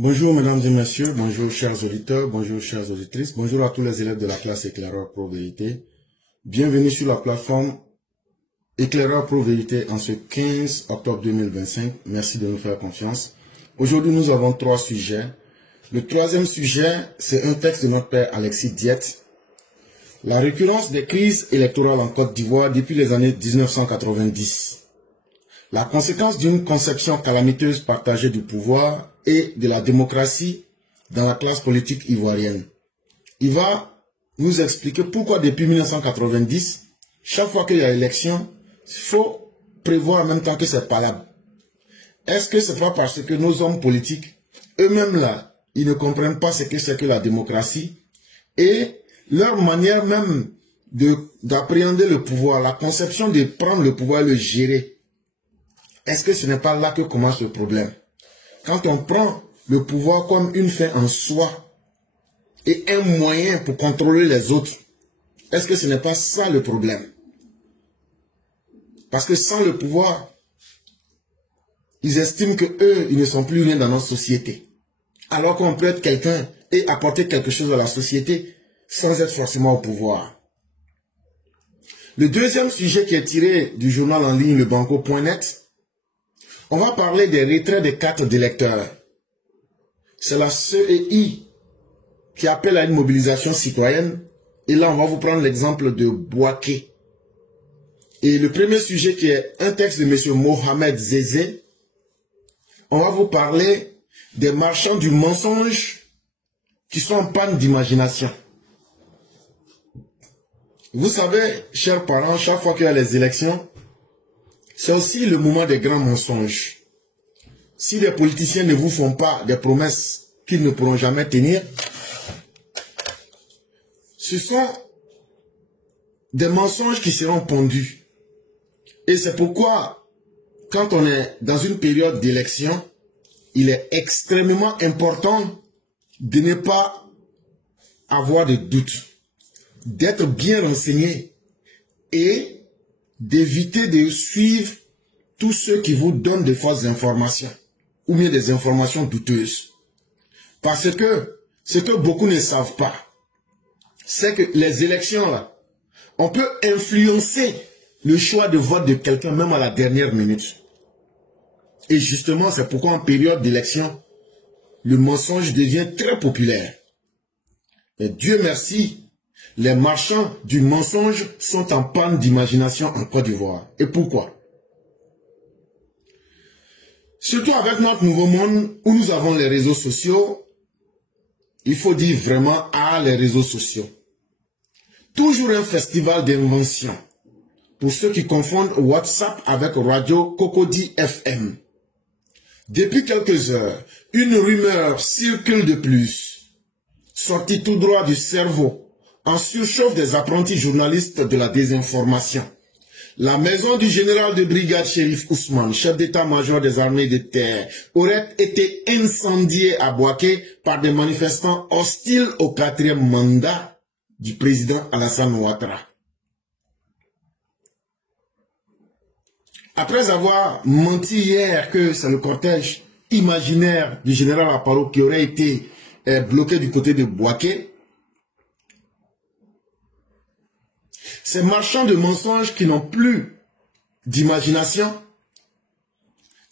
Bonjour mesdames et messieurs, bonjour chers auditeurs, bonjour chères auditrices, bonjour à tous les élèves de la classe Éclaireur Pro Vérité. Bienvenue sur la plateforme Éclaireur Pro Vérité en ce 15 octobre 2025. Merci de nous faire confiance. Aujourd'hui, nous avons 3 sujets. Le troisième sujet, c'est un texte de notre père Alexis Diette. La récurrence des crises électorales en Côte d'Ivoire depuis les années 1990. La conséquence d'une conception calamiteuse partagée du pouvoir et de la démocratie dans la classe politique ivoirienne. Il va nous expliquer pourquoi depuis 1990, chaque fois qu'il y a élection, il faut prévoir en même temps que c'est valable. Est-ce que c'est pas parce que nos hommes politiques, eux-mêmes là, ils ne comprennent pas ce que c'est que la démocratie et leur manière même d'appréhender le pouvoir, la conception de prendre le pouvoir et le gérer. Est-ce que ce n'est pas là que commence le problème? Quand on prend le pouvoir comme une fin en soi et un moyen pour contrôler les autres, est-ce que ce n'est pas ça le problème? Parce que sans le pouvoir, ils estiment que eux, ils ne sont plus rien dans notre société. Alors qu'on peut être quelqu'un et apporter quelque chose à la société sans être forcément au pouvoir. Le deuxième sujet qui est tiré du journal en ligne lebanco.net, on va parler des retraits des cartes d'électeurs. C'est la CEI qui appelle à une mobilisation citoyenne. Et là, on va vous prendre l'exemple de Bouaké. Et le premier sujet qui est un texte de M. Mohamed Zézé, on va vous parler des marchands du mensonge qui sont en panne d'imagination. Vous savez, chers parents, chaque fois qu'il y a les élections, c'est aussi le moment des grands mensonges. Si les politiciens ne vous font pas des promesses qu'ils ne pourront jamais tenir, ce sont des mensonges qui seront pondus. Et c'est pourquoi, quand on est dans une période d'élection, il est extrêmement important de ne pas avoir de doute, d'être bien renseigné et d'éviter de suivre tous ceux qui vous donnent de fausses informations ou bien des informations douteuses. Parce que ce que beaucoup ne savent pas, c'est que les élections là, on peut influencer le choix de vote de quelqu'un même à la dernière minute. Et justement, c'est pourquoi en période d'élection, le mensonge devient très populaire. Et Dieu merci, les marchands du mensonge sont en panne d'imagination en Côte d'Ivoire. Et pourquoi? Surtout avec notre nouveau monde où nous avons les réseaux sociaux, il faut dire vraiment les réseaux sociaux. Toujours un festival d'invention. Pour ceux qui confondent WhatsApp avec Radio Cocody FM. Depuis quelques heures, une rumeur circule de plus, sortie tout droit du cerveau, en surchauffe des apprentis journalistes de la désinformation. La maison du général de brigade Chérif Ousmane, chef d'état-major des armées de terre, aurait été incendiée à Bouaké par des manifestants hostiles au 4e mandat du président Alassane Ouattara. Après avoir menti hier que c'est le cortège imaginaire du général Aparo qui aurait été bloqué du côté de Bouaké, ces marchands de mensonges qui n'ont plus d'imagination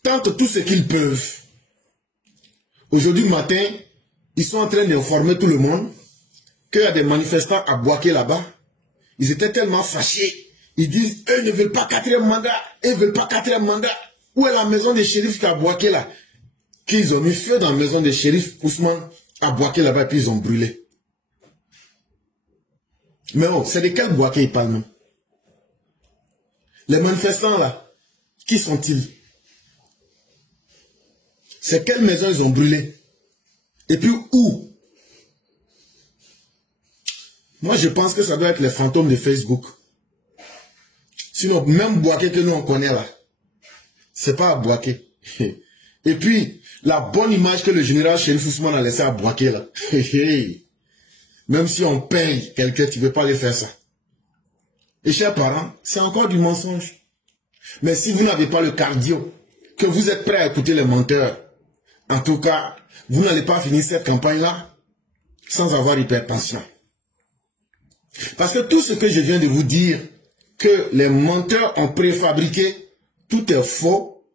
tentent tout ce qu'ils peuvent. Aujourd'hui matin, ils sont en train d'informer tout le monde qu'il y a des manifestants à Bouaké là-bas. Ils étaient tellement fâchés. Ils disent, eux ne veulent pas 4e mandat. Eux ne veulent pas 4e mandat. Où est la maison des shérifs qui a Bouaké là? Qu'ils ont mis feu dans la maison des shérifs Ousmane à Bouaké là-bas et puis ils ont brûlé. Mais oh, c'est de quel Bouaké ils parlent même? Les manifestants là, qui sont-ils? C'est quelle maison ils ont brûlé? Et puis où? Moi je pense que ça doit être les fantômes de Facebook. Sinon, même Bouaké que nous on connaît là, c'est pas à Bouaké. Et puis, la bonne image que le général Chérif Ousmane a laissée à Bouaké là. Même si on paye quelqu'un, tu ne peux pas aller faire ça. Et chers parents, c'est encore du mensonge. Mais si vous n'avez pas le cardio, que vous êtes prêts à écouter les menteurs, en tout cas, vous n'allez pas finir cette campagne-là sans avoir hypertension. Parce que tout ce que je viens de vous dire, que les menteurs ont préfabriqué, tout est faux,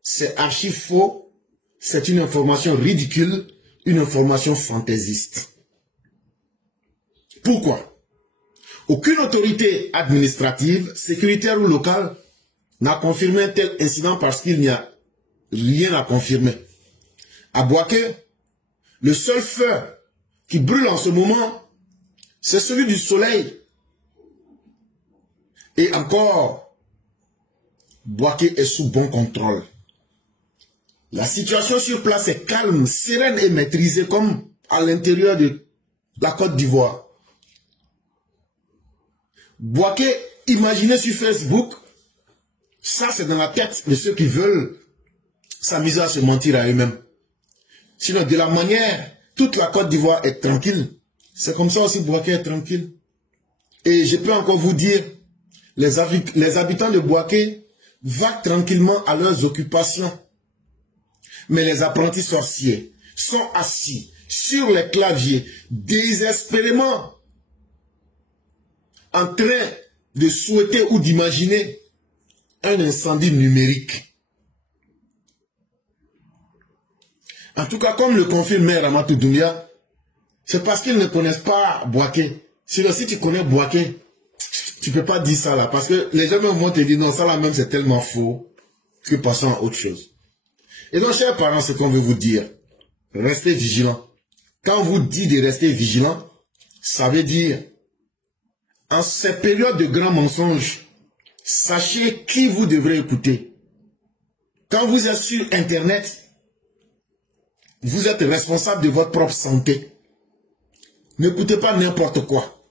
c'est archi faux, c'est une information ridicule, une information fantaisiste. Pourquoi? Aucune autorité administrative, sécuritaire ou locale n'a confirmé un tel incident parce qu'il n'y a rien à confirmer. À Bouaké, le seul feu qui brûle en ce moment, c'est celui du soleil. Et encore, Bouaké est sous bon contrôle. La situation sur place est calme, sereine et maîtrisée comme à l'intérieur de la Côte d'Ivoire. Bouaké, imaginez sur Facebook, ça c'est dans la tête de ceux qui veulent s'amuser à se mentir à eux-mêmes. Sinon, de la manière, toute la Côte d'Ivoire est tranquille. C'est comme ça aussi Bouaké est tranquille. Et je peux encore vous dire, les habitants de Bouaké vaquent tranquillement à leurs occupations. Mais les apprentis sorciers sont assis sur les claviers, désespérément en train de souhaiter ou d'imaginer un incendie numérique. En tout cas, comme le confirme Maire Amatou Doumbia, c'est parce qu'ils ne connaissent pas Bouaké. Sinon, si tu connais Bouaké, tu ne peux pas dire ça là. Parce que les gens vont te dire non, ça là même c'est tellement faux que passons à autre chose. Et donc, chers parents, ce qu'on veut vous dire, restez vigilants. Quand on vous dit de rester vigilant, ça veut dire, en ces périodes de grands mensonges, sachez qui vous devrez écouter. Quand vous êtes sur Internet, vous êtes responsable de votre propre santé. N'écoutez pas n'importe quoi.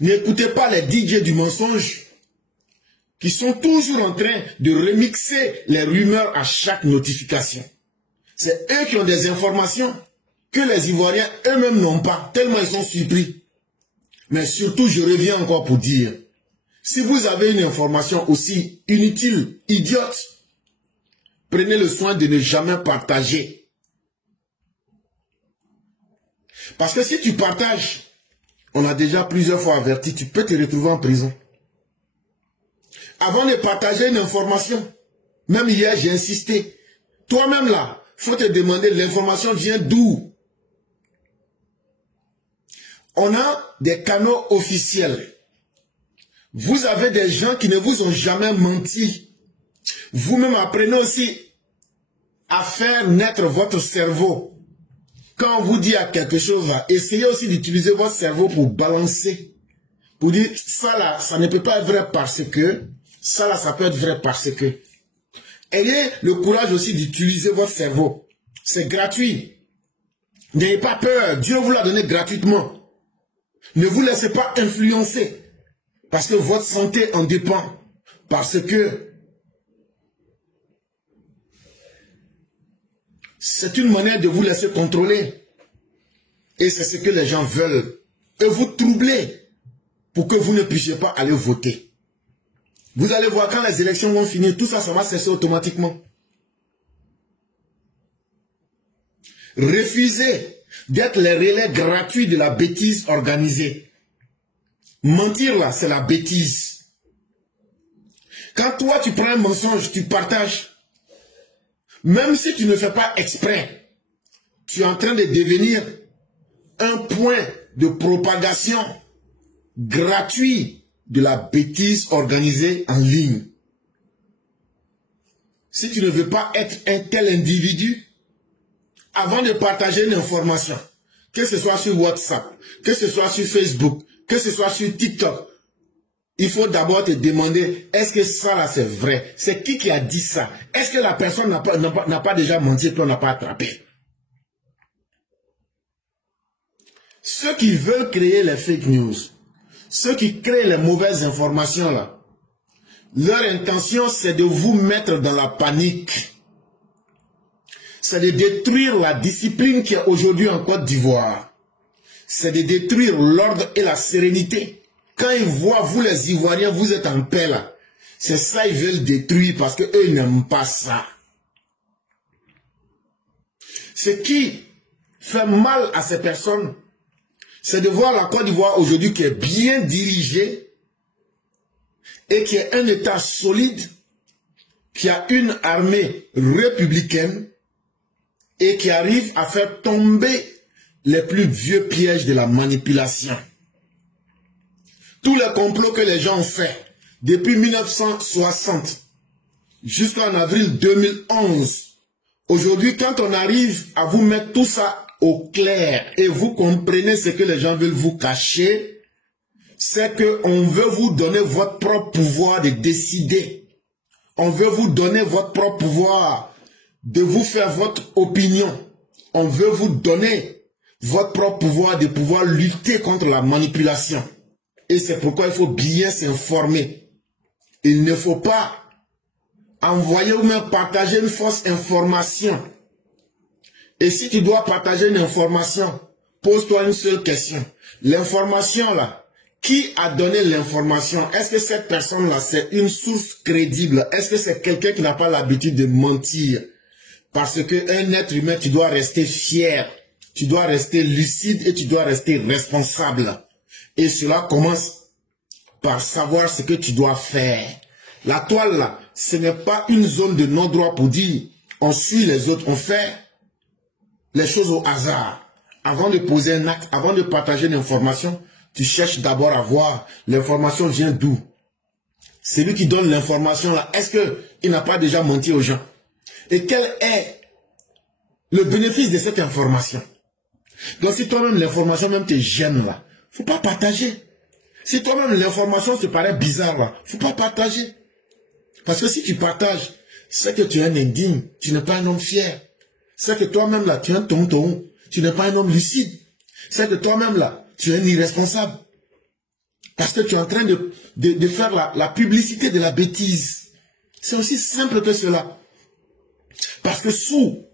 N'écoutez pas les DJ du mensonge qui sont toujours en train de remixer les rumeurs à chaque notification. C'est eux qui ont des informations que les Ivoiriens eux-mêmes n'ont pas, tellement ils sont surpris. Mais surtout, je reviens encore pour dire, si vous avez une information aussi inutile, idiote, prenez le soin de ne jamais partager. Parce que si tu partages, on a déjà plusieurs fois averti, tu peux te retrouver en prison. Avant de partager une information, même hier j'ai insisté, toi-même là, il faut te demander l'information vient d'où. On a des canaux officiels. Vous avez des gens qui ne vous ont jamais menti. Vous-même apprenez aussi à faire naître votre cerveau. Quand on vous dit à quelque chose là, essayez aussi d'utiliser votre cerveau pour balancer. Pour dire, ça là, ça ne peut pas être vrai parce que, ça là, ça peut être vrai parce que. Ayez le courage aussi d'utiliser votre cerveau. C'est gratuit. N'ayez pas peur. Dieu vous l'a donné gratuitement. Ne vous laissez pas influencer. Parce que votre santé en dépend. Parce que c'est une manière de vous laisser contrôler. Et c'est ce que les gens veulent. Et vous troubler pour que vous ne puissiez pas aller voter. Vous allez voir quand les élections vont finir, tout ça, ça va cesser automatiquement. Refusez d'être les relais gratuits de la bêtise organisée. Mentir là, c'est la bêtise. Quand toi tu prends un mensonge, tu partages. Même si tu ne fais pas exprès, tu es en train de devenir un point de propagation gratuit de la bêtise organisée en ligne. Si tu ne veux pas être un tel individu, avant de partager une information, que ce soit sur WhatsApp, que ce soit sur Facebook, que ce soit sur TikTok, il faut d'abord te demander, est-ce que ça là c'est vrai? C'est qui a dit ça? Est-ce que la personne n'a pas déjà menti et qu'on n'a pas attrapé? Ceux qui veulent créer les fake news, ceux qui créent les mauvaises informations là, leur intention c'est de vous mettre dans la panique. C'est de détruire la discipline qui est aujourd'hui en Côte d'Ivoire. C'est de détruire l'ordre et la sérénité. Quand ils voient, vous les Ivoiriens, vous êtes en paix là. C'est ça ils veulent détruire parce qu'eux n'aiment pas ça. Ce qui fait mal à ces personnes, c'est de voir la Côte d'Ivoire aujourd'hui qui est bien dirigée et qui est un État solide, qui a une armée républicaine et qui arrive à faire tomber les plus vieux pièges de la manipulation. Tous les complots que les gens ont fait depuis 1960 jusqu'en avril 2011, aujourd'hui quand on arrive à vous mettre tout ça au clair et vous comprenez ce que les gens veulent vous cacher, c'est qu'on veut vous donner votre propre pouvoir de décider. On veut vous donner votre propre pouvoir de vous faire votre opinion. On veut vous donner votre propre pouvoir de pouvoir lutter contre la manipulation. Et c'est pourquoi il faut bien s'informer. Il ne faut pas envoyer ou même partager une fausse information. Et si tu dois partager une information, pose-toi une seule question. L'information là, qui a donné l'information? Est-ce que cette personne-là, c'est une source crédible? Est-ce que c'est quelqu'un qui n'a pas l'habitude de mentir? Parce qu'un être humain, tu dois rester fier, tu dois rester lucide et tu dois rester responsable. Et cela commence par savoir ce que tu dois faire. La toile là, ce n'est pas une zone de non-droit pour dire on suit les autres, on fait les choses au hasard. Avant de poser un acte, avant de partager une information, tu cherches d'abord à voir l'information vient d'où. Celui qui donne l'information là, est-ce qu'il n'a pas déjà menti aux gens? Et quel est le bénéfice de cette information? Donc si toi-même l'information même te gêne là, faut pas partager. Si toi-même l'information te paraît bizarre là, faut pas partager. Parce que si tu partages, c'est que tu es un indigne, tu n'es pas un homme fier. C'est que toi-même là, tu es un tonton, tu n'es pas un homme lucide. C'est que toi-même là, tu es un irresponsable. Parce que tu es en train de faire la publicité de la bêtise. C'est aussi simple que cela. Parce que sous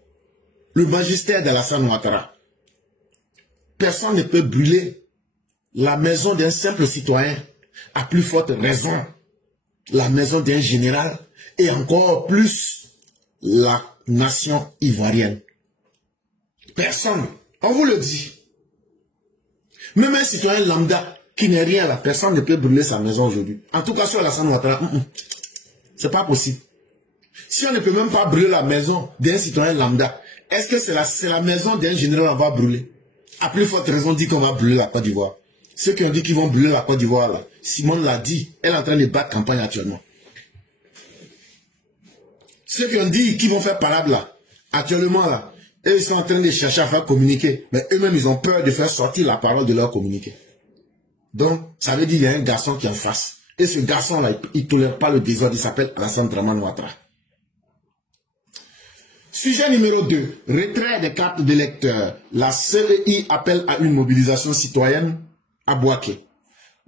le magistère d'Alassane Ouattara, personne ne peut brûler la maison d'un simple citoyen, à plus forte raison, la maison d'un général, et encore plus la nation ivoirienne. Personne, on vous le dit. Même un citoyen lambda qui n'est rien là, personne ne peut brûler sa maison aujourd'hui. En tout cas sur Alassane Ouattara, c'est pas possible. Si on ne peut même pas brûler la maison d'un citoyen lambda, est-ce que c'est la maison d'un général qu'on va brûler? À plus forte raison, on dit qu'on va brûler la Côte d'Ivoire. Ceux qui ont dit qu'ils vont brûler la Côte d'Ivoire, là, Simone l'a dit, elle est en train de battre campagne actuellement. Ceux qui ont dit qu'ils vont faire parade là, actuellement là, eux ils sont en train de chercher à faire communiquer, mais eux-mêmes ils ont peur de faire sortir la parole de leur communiqué. Donc, ça veut dire qu'il y a un garçon qui est en face. Et ce garçon là, il ne tolère pas le désordre, il s'appelle Alassane Dramane Ouattara. Sujet numéro 2. Retrait des cartes d'électeurs. La CEI appelle à une mobilisation citoyenne à Bouaké.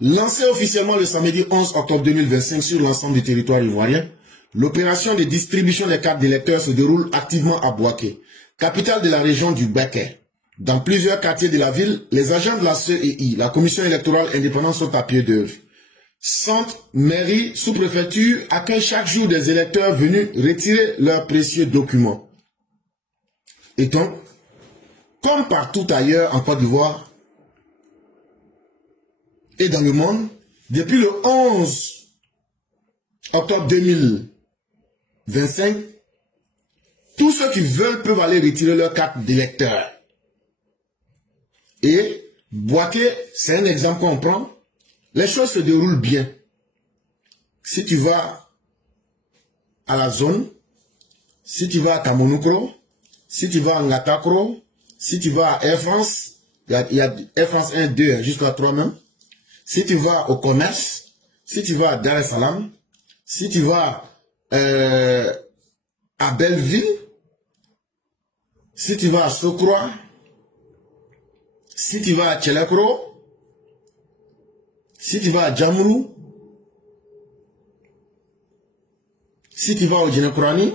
Lancée officiellement le samedi 11 octobre 2025 sur l'ensemble du territoire ivoirien, l'opération de distribution des cartes d'électeurs se déroule activement à Bouaké, capitale de la région du Béké. Dans plusieurs quartiers de la ville, les agents de la CEI, la Commission électorale indépendante, sont à pied d'œuvre. Centre, mairie, sous-préfecture accueillent chaque jour des électeurs venus retirer leurs précieux documents. Et donc, comme partout ailleurs en Côte d'Ivoire et dans le monde, depuis le 11 octobre 2025, tous ceux qui veulent peuvent aller retirer leur carte d'électeur. Et Bouaké, c'est un exemple qu'on prend. Les choses se déroulent bien. Si tu vas à la zone, si tu vas à Tamonoucro, si tu vas à Ngatakro, si tu vas à Air France, il y a Air France 1, 2, jusqu'à 3 même. Si tu vas au commerce, si tu vas à Dar es Salaam, si tu vas à Belleville, si tu vas à Sokroa, si tu vas à Tchelekro, si tu vas à Djamourou, si tu vas au Djenekrani,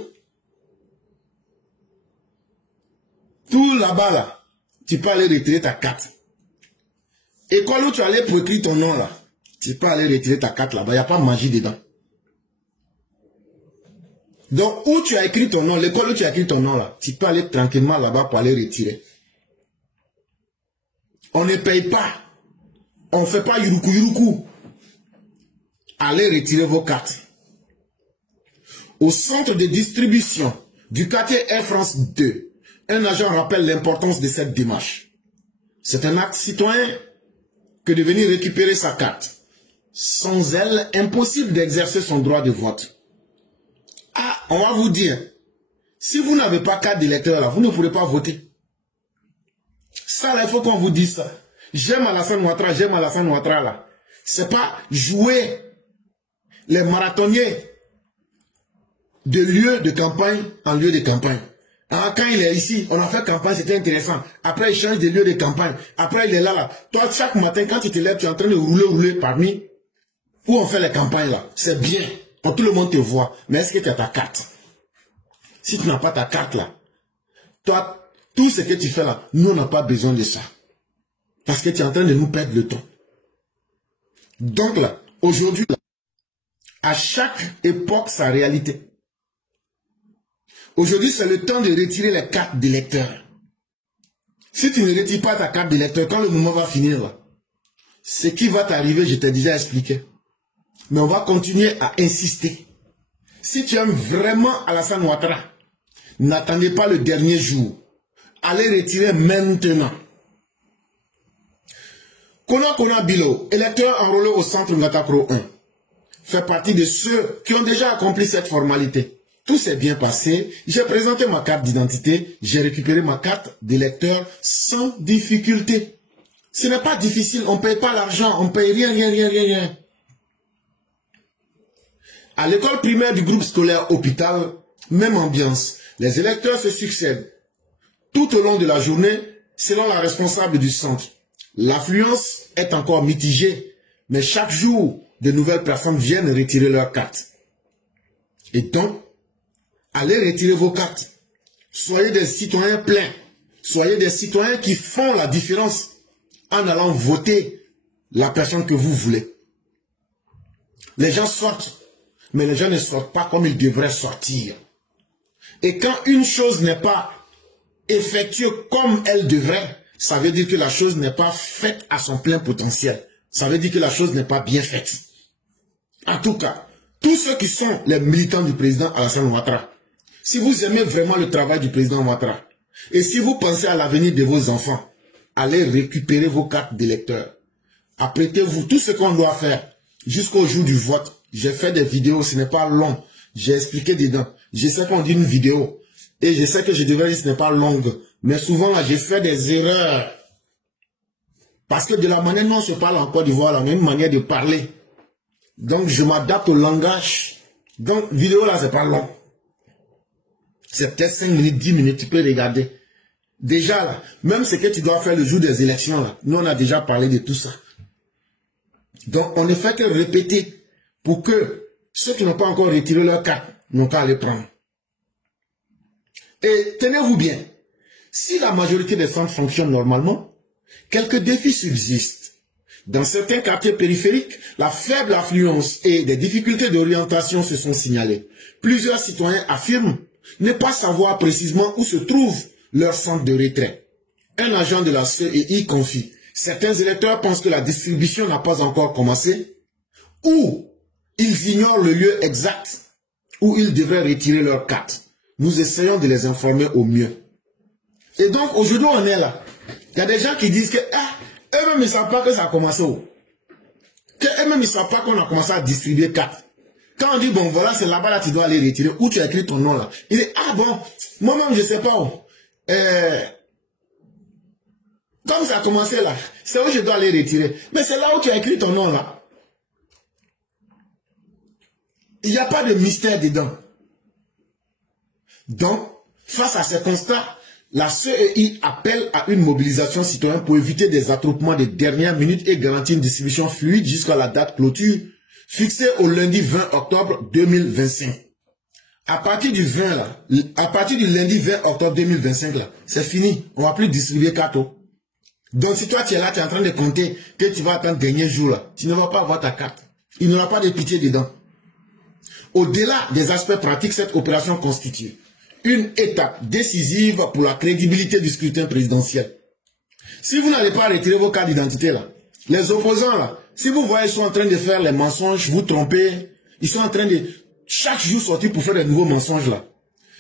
tout là-bas, là, tu peux aller retirer ta carte. École où tu allais pour écrire ton nom, là, tu peux aller retirer ta carte là-bas, il n'y a pas de magie dedans. Donc, où tu as écrit ton nom, l'école où tu as écrit ton nom, là, tu peux aller tranquillement là-bas pour aller retirer. On ne paye pas. On ne fait pas yuruku yuruku. Allez retirer vos cartes. Au centre de distribution du quartier Air France 2, un agent rappelle l'importance de cette démarche. C'est un acte citoyen que de venir récupérer sa carte. Sans elle, impossible d'exercer son droit de vote. Ah, on va vous dire, si vous n'avez pas carte d'électeur là, vous ne pourrez pas voter. Ça là, il faut qu'on vous dise ça. J'aime Alassane Ouattara là. C'est pas jouer les marathoniens de lieu de campagne en lieu de campagne. Alors, quand il est ici, on a fait campagne, c'était intéressant. Après, il change de lieu de campagne. Après, il est là. Toi, chaque matin, quand tu te lèves, tu es en train de rouler parmi où on fait les campagnes là. C'est bien. Tout le monde te voit. Mais est-ce que tu as ta carte? Si tu n'as pas ta carte là, toi, tout ce que tu fais là, nous, on n'a pas besoin de ça. Parce que tu es en train de nous perdre le temps. Donc là, aujourd'hui, à chaque époque, sa réalité. Aujourd'hui, c'est le temps de retirer les cartes d'électeurs. Si tu ne retires pas ta carte d'électeur, quand le moment va finir, là, ce qui va t'arriver, je t'ai déjà expliqué. Mais on va continuer à insister. Si tu aimes vraiment Alassane Ouattara, n'attendez pas le dernier jour. Allez retirer maintenant. Kona Bilo, électeur enrôlé au centre Ngatakro 1, fait partie de ceux qui ont déjà accompli cette formalité. Tout s'est bien passé. J'ai présenté ma carte d'identité. J'ai récupéré ma carte d'électeur sans difficulté. Ce n'est pas difficile. On ne paye pas l'argent. On ne paye rien. À l'école primaire du groupe scolaire Hôpital, même ambiance. Les électeurs se succèdent tout au long de la journée selon la responsable du centre. L'affluence est encore mitigée, mais chaque jour, de nouvelles personnes viennent retirer leurs cartes. Et donc, allez retirer vos cartes. Soyez des citoyens pleins. Soyez des citoyens qui font la différence en allant voter la personne que vous voulez. Les gens sortent, mais les gens ne sortent pas comme ils devraient sortir. Et quand une chose n'est pas effectuée comme elle devrait, ça veut dire que la chose n'est pas faite à son plein potentiel. Ça veut dire que la chose n'est pas bien faite. En tout cas, tous ceux qui sont les militants du président Alassane Ouattara, si vous aimez vraiment le travail du président Ouattara, et si vous pensez à l'avenir de vos enfants, allez récupérer vos cartes d'électeurs. Apprêtez-vous tout ce qu'on doit faire jusqu'au jour du vote. J'ai fait des vidéos, ce n'est pas long. J'ai expliqué dedans. Je sais qu'on dit une vidéo. Et je sais que je devrais dire que ce n'est pas longue. Mais souvent, là, j'ai fait des erreurs. Parce que de la manière dont on se parle en Côte d'Ivoire, on a une manière de parler. Donc, je m'adapte au langage. Donc, vidéo là, c'est pas long. C'est peut-être 5 minutes, 10 minutes, tu peux regarder. Déjà là, même ce que tu dois faire le jour des élections là, nous on a déjà parlé de tout ça. Donc on ne fait que répéter pour que ceux qui n'ont pas encore retiré leur carte n'ont qu'à les prendre. Et tenez-vous bien, si la majorité des centres fonctionnent normalement, quelques défis subsistent. Dans certains quartiers périphériques, la faible affluence et des difficultés d'orientation se sont signalées. Plusieurs citoyens affirment ne pas savoir précisément où se trouve leur centre de retrait. Un agent de la CEI confie: certains électeurs pensent que la distribution n'a pas encore commencé, ou ils ignorent le lieu exact où ils devraient retirer leur carte. Nous essayons de les informer au mieux. Et donc aujourd'hui on est là. Il y a des gens qui disent que eux-mêmes ils ne savent pas que ça a commencé où. Eux-mêmes ils ne savent pas qu'on a commencé à distribuer cartes. Quand on dit bon voilà c'est là-bas là tu dois aller retirer, où tu as écrit ton nom là. Il dit ah bon, moi-même je ne sais pas où. Comme ça a commencé là, c'est où je dois aller retirer. Mais c'est là où tu as écrit ton nom là. Il n'y a pas de mystère dedans. Donc, face à ces constats, la CEI appelle à une mobilisation citoyenne pour éviter des attroupements de dernière minute et garantir une distribution fluide jusqu'à la date clôture fixée au lundi 20 octobre 2025. À partir du lundi 20 octobre 2025 là, c'est fini. On ne va plus distribuer cartes. Donc si toi tu es là, tu es en train de compter que tu vas attendre le dernier jour là, tu ne vas pas avoir ta carte. Il n'y aura pas de pitié dedans. Au-delà des aspects pratiques, cette opération constitue une étape décisive pour la crédibilité du scrutin présidentiel. Si vous n'allez pas retirer vos cartes d'identité là, les opposants là, si vous voyez, ils sont en train de faire les mensonges, vous tromper, ils sont en train de chaque jour sortir pour faire des nouveaux mensonges là.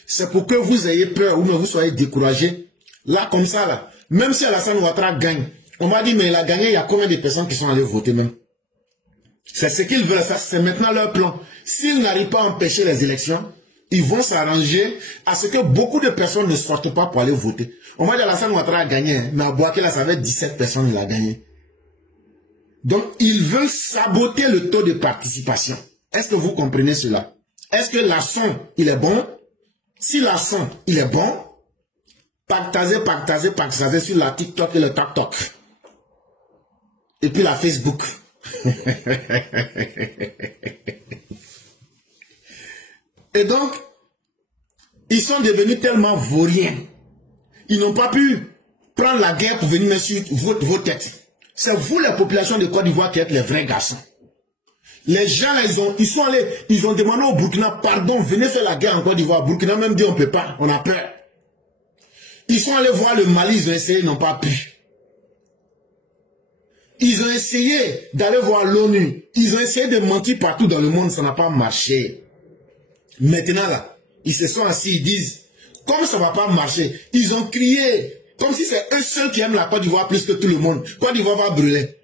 C'est pour que vous ayez peur ou que vous soyez découragés. Là, comme ça là, même si Alassane Ouattara gagne, on va dire mais il a gagné, il y a combien de personnes qui sont allées voter même? C'est ce qu'ils veulent, c'est maintenant leur plan. S'ils n'arrivent pas à empêcher les élections, ils vont s'arranger à ce que beaucoup de personnes ne sortent pas pour aller voter. On va dire Alassane Ouattara a gagné, mais à Bouaké, là, ça va être 17 personnes, il a gagné. Donc, ils veulent saboter le taux de participation. Est-ce que vous comprenez cela? Est-ce que l'asson, il est bon? Si l'asson, il est bon, partagez sur la TikTok et le TikTok. Et puis la Facebook. Et donc, ils sont devenus tellement vauriens. Ils n'ont pas pu prendre la guerre pour venir mettre sur vos têtes. C'est vous, la population de Côte d'Ivoire, qui êtes les vrais garçons. Les gens, là, ils ont demandé au Burkina, pardon, venez faire la guerre en Côte d'Ivoire. Burkina même dit, on ne peut pas, on a peur. Ils sont allés voir le Mali, ils ont essayé, ils n'ont pas pu. Ils ont essayé d'aller voir l'ONU. Ils ont essayé de mentir partout dans le monde, ça n'a pas marché. Maintenant là, ils se sont assis, ils disent, comme ça ne va pas marcher, ils ont crié, comme si c'est eux seuls qui aiment la Côte d'Ivoire plus que tout le monde. Côte d'Ivoire va brûler.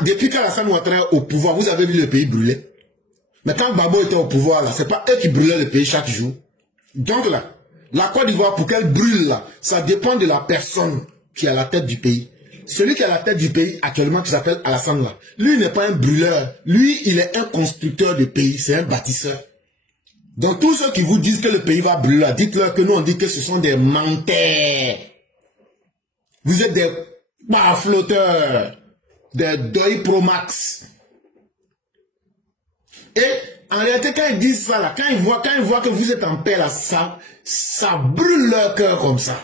Depuis qu'Alassane Ouattara est au pouvoir, vous avez vu le pays brûler. Mais quand Gbagbo était au pouvoir, là, c'est pas eux qui brûlaient le pays chaque jour. Donc là, la Côte d'Ivoire, pour qu'elle brûle là, ça dépend de la personne qui est à la tête du pays. Celui qui est à la tête du pays actuellement, qui s'appelle Alassane là, lui n'est pas un brûleur. Lui, il est un constructeur de pays, c'est un bâtisseur. Donc tous ceux qui vous disent que le pays va brûler, dites-leur que nous on dit que ce sont des menteurs. Vous êtes des flotteurs, des deuil pro max. Et en réalité, quand ils disent ça là, quand ils voient que vous êtes en paix là, ça brûle leur cœur comme ça.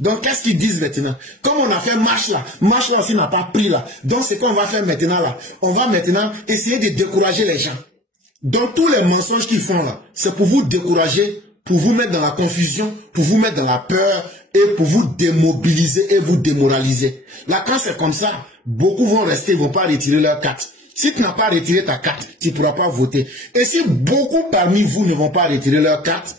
Donc qu'est-ce qu'ils disent maintenant? Comme on a fait marche là aussi n'a pas pris là. Donc ce qu'on va faire maintenant là, on va maintenant essayer de décourager les gens. Donc tous les mensonges qu'ils font là, c'est pour vous décourager, pour vous mettre dans la confusion, pour vous mettre dans la peur et pour vous démobiliser et vous démoraliser. Là quand c'est comme ça, beaucoup vont rester, ils ne vont pas retirer leur carte. Si tu n'as pas retiré ta carte, tu ne pourras pas voter. Et si beaucoup parmi vous ne vont pas retirer leur carte,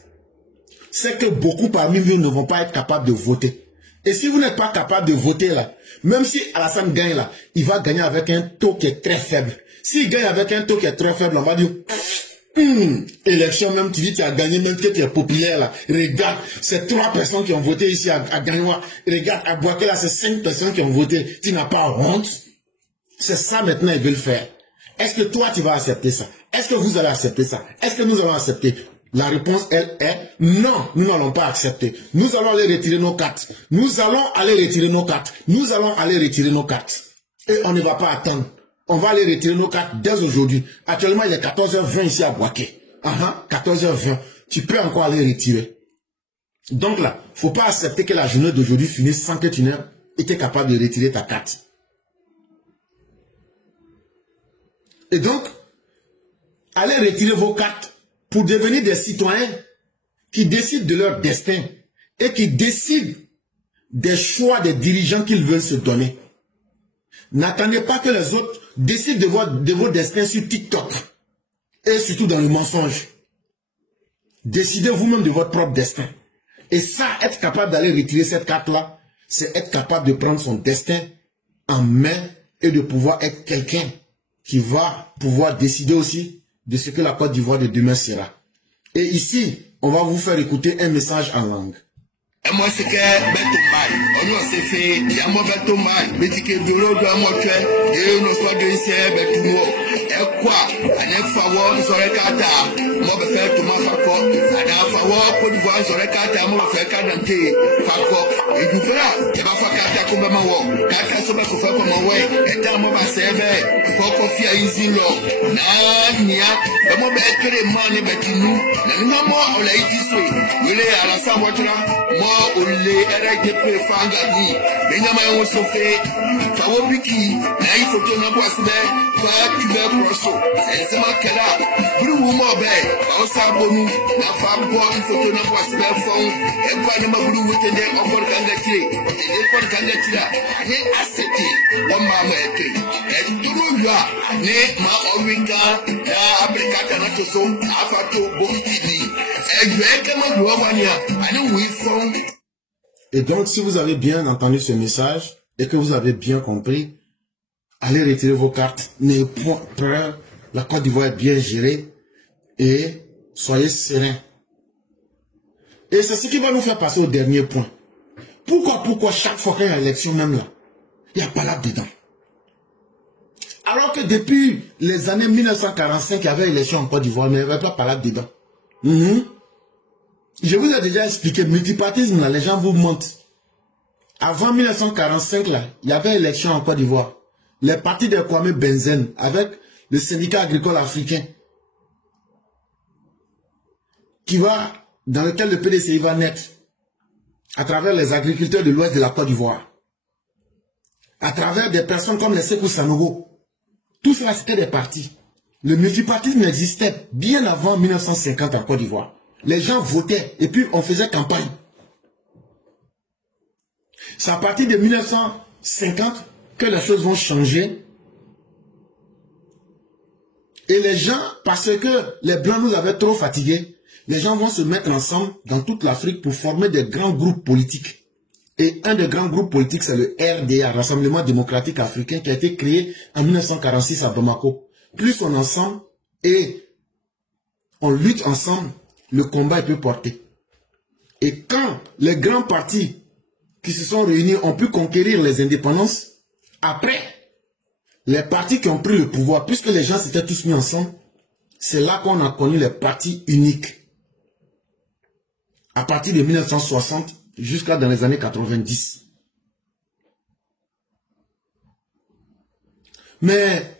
c'est que beaucoup parmi vous ne vont pas être capables de voter. Et si vous n'êtes pas capable de voter là, même si Alassane gagne là, il va gagner avec un taux qui est très faible. S'il gagne avec un taux qui est très faible, on va dire, élection même, tu dis tu as gagné, même que tu es populaire là. Regarde, c'est 3 personnes qui ont voté ici à Gagnoua. Regarde, à Bouaké là, c'est 5 personnes qui ont voté. Tu n'as pas honte? C'est ça maintenant ils veulent faire. Est-ce que toi tu vas accepter ça? Est-ce que vous allez accepter ça? Est-ce que nous allons accepter? La réponse, elle, est non, nous n'allons pas accepter. Nous allons aller retirer nos cartes. Nous allons aller retirer nos cartes. Nous allons aller retirer nos cartes. Et on ne va pas attendre. On va aller retirer nos cartes dès aujourd'hui. Actuellement, il est 14h20 ici à Boaké. 14h20. Tu peux encore aller retirer. Donc là, il ne faut pas accepter que la journée d'aujourd'hui finisse sans que tu n'aies été capable de retirer ta carte. Et donc, allez retirer vos cartes pour devenir des citoyens qui décident de leur destin et qui décident des choix des dirigeants qu'ils veulent se donner. N'attendez pas que les autres décident de vos destins sur TikTok et surtout dans le mensonge. Décidez vous-même de votre propre destin. Et ça, être capable d'aller retirer cette carte-là, c'est être capable de prendre son destin en main et de pouvoir être quelqu'un qui va pouvoir décider aussi de ce que la Côte d'Ivoire de demain sera. Et ici, on va vous faire écouter un message en langue. Moi c'est que Betomai, on s'est fait, il y a moi Betomai, mais tu que Dolo doit montrer, et nous soit de ici, Betumo, et quoi, un effort, nous serait kata, moi me faire tout ma fako, un effort, Côte d'Ivoire serait kata, moi me faire kadante, fako, et du coup là, et ma fakata comme ma wo, kata somme qu'on fait comme moi, et tant moi ma serve, pour confier à Easy Law, Nania, et moi me être les manes, Betinu, nous on l'a été soué, il est à la savoir moi. Olé RDP Fangani, Benjamin Osofé, Fawobiki, Naïf Otonabouasme, Fa Cuba Prosso, c'est Makela, Blue Mobe, Osabonu, la femme boit une photo Nabouasme Fond, et pas de Maboulou Witende, encore Kangati, et l'école Kangatila, n'est accepté, on m'a metté, et tout le monde, n'est ma Orwinga, la Abrekata Natoso, Afato Bokini, et Gregama Guavania, I know we found. Et donc, si vous avez bien entendu ce message et que vous avez bien compris, allez retirer vos cartes. N'ayez point peur. La Côte d'Ivoire est bien gérée et soyez sereins. Et c'est ce qui va nous faire passer au dernier point. Pourquoi chaque fois qu'il y a l'élection même là, il y a pas là-dedans? Alors que depuis les années 1945, il y avait élection en Côte d'Ivoire, mais il n'y avait pas là-dedans. Je vous ai déjà expliqué, multipartisme, là, les gens vous mentent. Avant 1945, là, il y avait élection en Côte d'Ivoire. Les partis de Kwame Benzen, avec le syndicat agricole africain, dans lequel le PDCI va naître, à travers les agriculteurs de l'ouest de la Côte d'Ivoire, à travers des personnes comme les Sékou Sanogo. Tout cela, c'était des partis. Le multipartisme existait bien avant 1950 en Côte d'Ivoire. Les gens votaient et puis on faisait campagne. C'est à partir de 1950 que les choses vont changer. Et les gens, parce que les Blancs nous avaient trop fatigués, les gens vont se mettre ensemble dans toute l'Afrique pour former des grands groupes politiques. Et un des grands groupes politiques, c'est le RDA, Rassemblement démocratique africain, qui a été créé en 1946 à Bamako. Plus on est ensemble et on lutte ensemble, le combat peut porter. Et quand les grands partis qui se sont réunis ont pu conquérir les indépendances, après, les partis qui ont pris le pouvoir, puisque les gens s'étaient tous mis ensemble, c'est là qu'on a connu les partis uniques. À partir de 1960 jusqu'à dans les années 90. Mais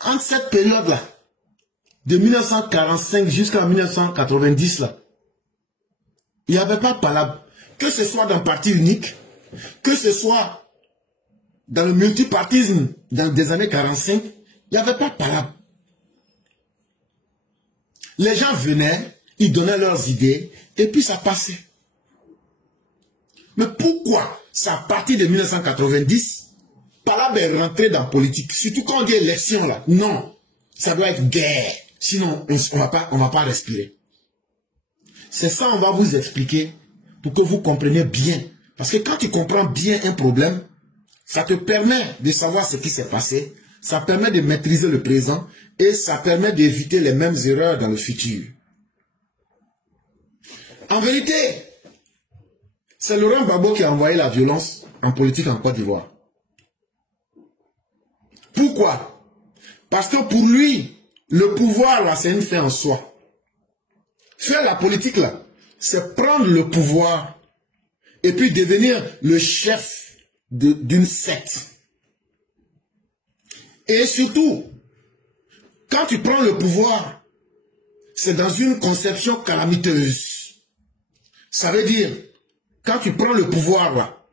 entre cette période-là, de 1945 jusqu'à 1990, là, il n'y avait pas de palabre. Que ce soit dans le parti unique, que ce soit dans le multipartisme dans des années 45, il n'y avait pas de palabre. Les gens venaient, ils donnaient leurs idées, et puis ça passait. Mais pourquoi, c'est à partir de 1990, palabre est rentré dans la politique, surtout quand on dit élection là? Non, ça doit être guerre. Sinon, on va pas respirer. C'est ça, on va vous expliquer pour que vous compreniez bien. Parce que quand tu comprends bien un problème, ça te permet de savoir ce qui s'est passé, ça permet de maîtriser le présent et ça permet d'éviter les mêmes erreurs dans le futur. En vérité, c'est Laurent Gbagbo qui a envoyé la violence en politique en Côte d'Ivoire. Pourquoi? Parce que pour lui, le pouvoir, là, c'est une fin en soi. Faire la politique là, c'est prendre le pouvoir et puis devenir le chef d'une secte. Et surtout, quand tu prends le pouvoir, c'est dans une conception calamiteuse. Ça veut dire, quand tu prends le pouvoir là,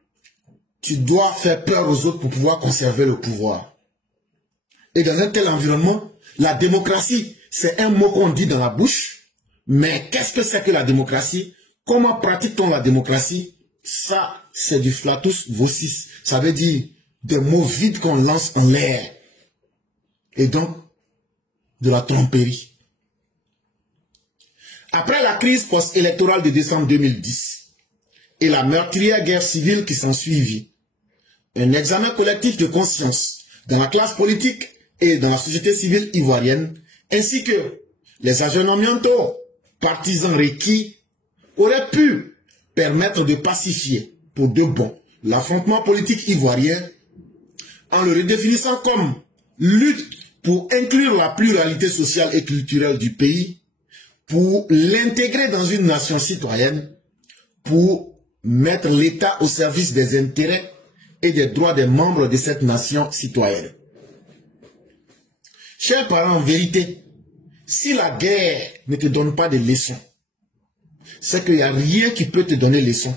tu dois faire peur aux autres pour pouvoir conserver le pouvoir. Et dans un tel environnement, la démocratie, c'est un mot qu'on dit dans la bouche, mais qu'est-ce que c'est que la démocratie? Comment pratique-t-on la démocratie? Ça, c'est du flatus vocis. Ça veut dire des mots vides qu'on lance en l'air. Et donc, de la tromperie. Après la crise post-électorale de décembre 2010 et la meurtrière guerre civile qui s'en suivit, un examen collectif de conscience dans la classe politique et dans la société civile ivoirienne, ainsi que les aggiornaments partisans requis, auraient pu permettre de pacifier pour de bon l'affrontement politique ivoirien en le redéfinissant comme lutte pour inclure la pluralité sociale et culturelle du pays, pour l'intégrer dans une nation citoyenne, pour mettre l'État au service des intérêts et des droits des membres de cette nation citoyenne. Chers parents, en vérité, si la guerre ne te donne pas de leçons, c'est qu'il n'y a rien qui peut te donner leçon.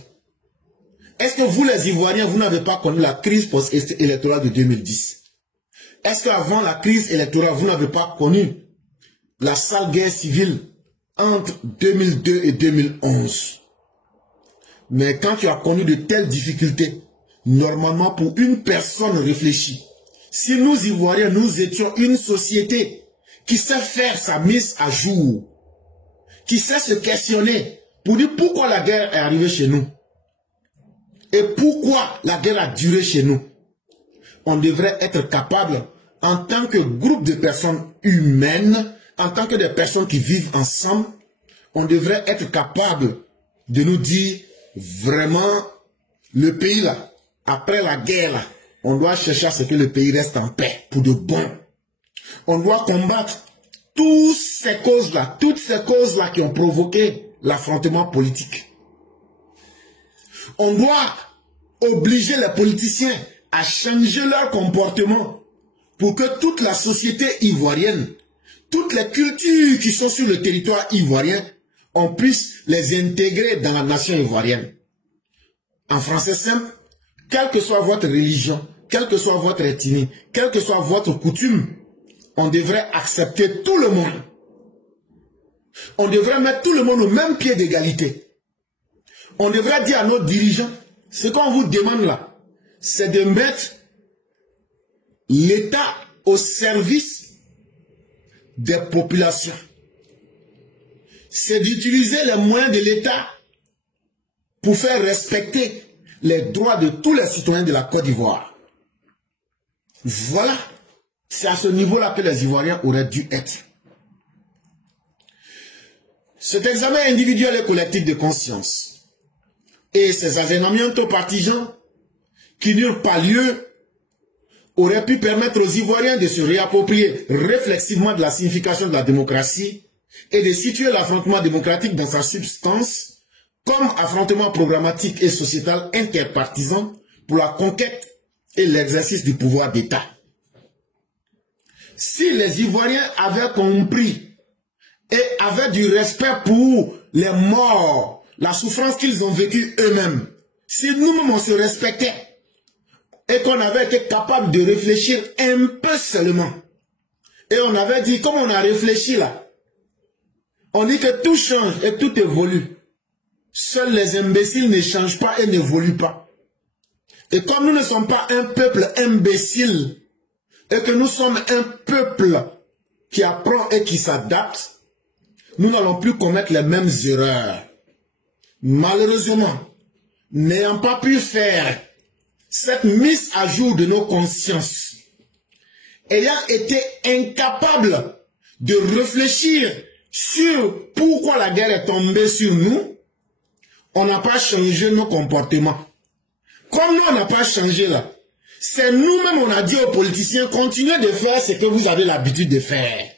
Est-ce que vous, les Ivoiriens, vous n'avez pas connu la crise post-électorale de 2010? Est-ce qu'avant la crise électorale, vous n'avez pas connu la sale guerre civile entre 2002 et 2011? Mais quand tu as connu de telles difficultés, normalement pour une personne réfléchie, si nous Ivoiriens, nous étions une société qui sait faire sa mise à jour, qui sait se questionner pour dire pourquoi la guerre est arrivée chez nous et pourquoi la guerre a duré chez nous, on devrait être capable, en tant que groupe de personnes humaines, en tant que des personnes qui vivent ensemble, on devrait être capable de nous dire vraiment, le pays là, après la guerre là, on doit chercher à ce que le pays reste en paix pour de bon. On doit combattre toutes ces causes-là qui ont provoqué l'affrontement politique. On doit obliger les politiciens à changer leur comportement pour que toute la société ivoirienne, toutes les cultures qui sont sur le territoire ivoirien, on puisse les intégrer dans la nation ivoirienne. En français simple, quelle que soit votre religion, quelle que soit votre ethnie, quelle que soit votre coutume, on devrait accepter tout le monde. On devrait mettre tout le monde au même pied d'égalité. On devrait dire à nos dirigeants, ce qu'on vous demande là, c'est de mettre l'État au service des populations. C'est d'utiliser les moyens de l'État pour faire respecter les droits de tous les citoyens de la Côte d'Ivoire. Voilà, c'est à ce niveau-là que les Ivoiriens auraient dû être. Cet examen individuel et collectif de conscience et ces aggiornaments partisans qui n'eurent pas lieu auraient pu permettre aux Ivoiriens de se réapproprier réflexivement de la signification de la démocratie et de situer l'affrontement démocratique dans sa substance comme affrontement programmatique et sociétal interpartisan pour la conquête et l'exercice du pouvoir d'État. Si les Ivoiriens avaient compris et avaient du respect pour les morts, la souffrance qu'ils ont vécue eux-mêmes, si nous-mêmes on se respectait et qu'on avait été capable de réfléchir un peu seulement, et on avait dit, comme on a réfléchi là, on dit que tout change et tout évolue. Seuls les imbéciles ne changent pas et n'évoluent pas. Et comme nous ne sommes pas un peuple imbécile, et que nous sommes un peuple qui apprend et qui s'adapte, nous n'allons plus commettre les mêmes erreurs. Malheureusement, n'ayant pas pu faire cette mise à jour de nos consciences, ayant été incapables de réfléchir sur pourquoi la guerre est tombée sur nous, on n'a pas changé nos comportements. Comme nous, on n'a pas changé là, c'est nous-mêmes, on a dit aux politiciens, continuez de faire ce que vous avez l'habitude de faire.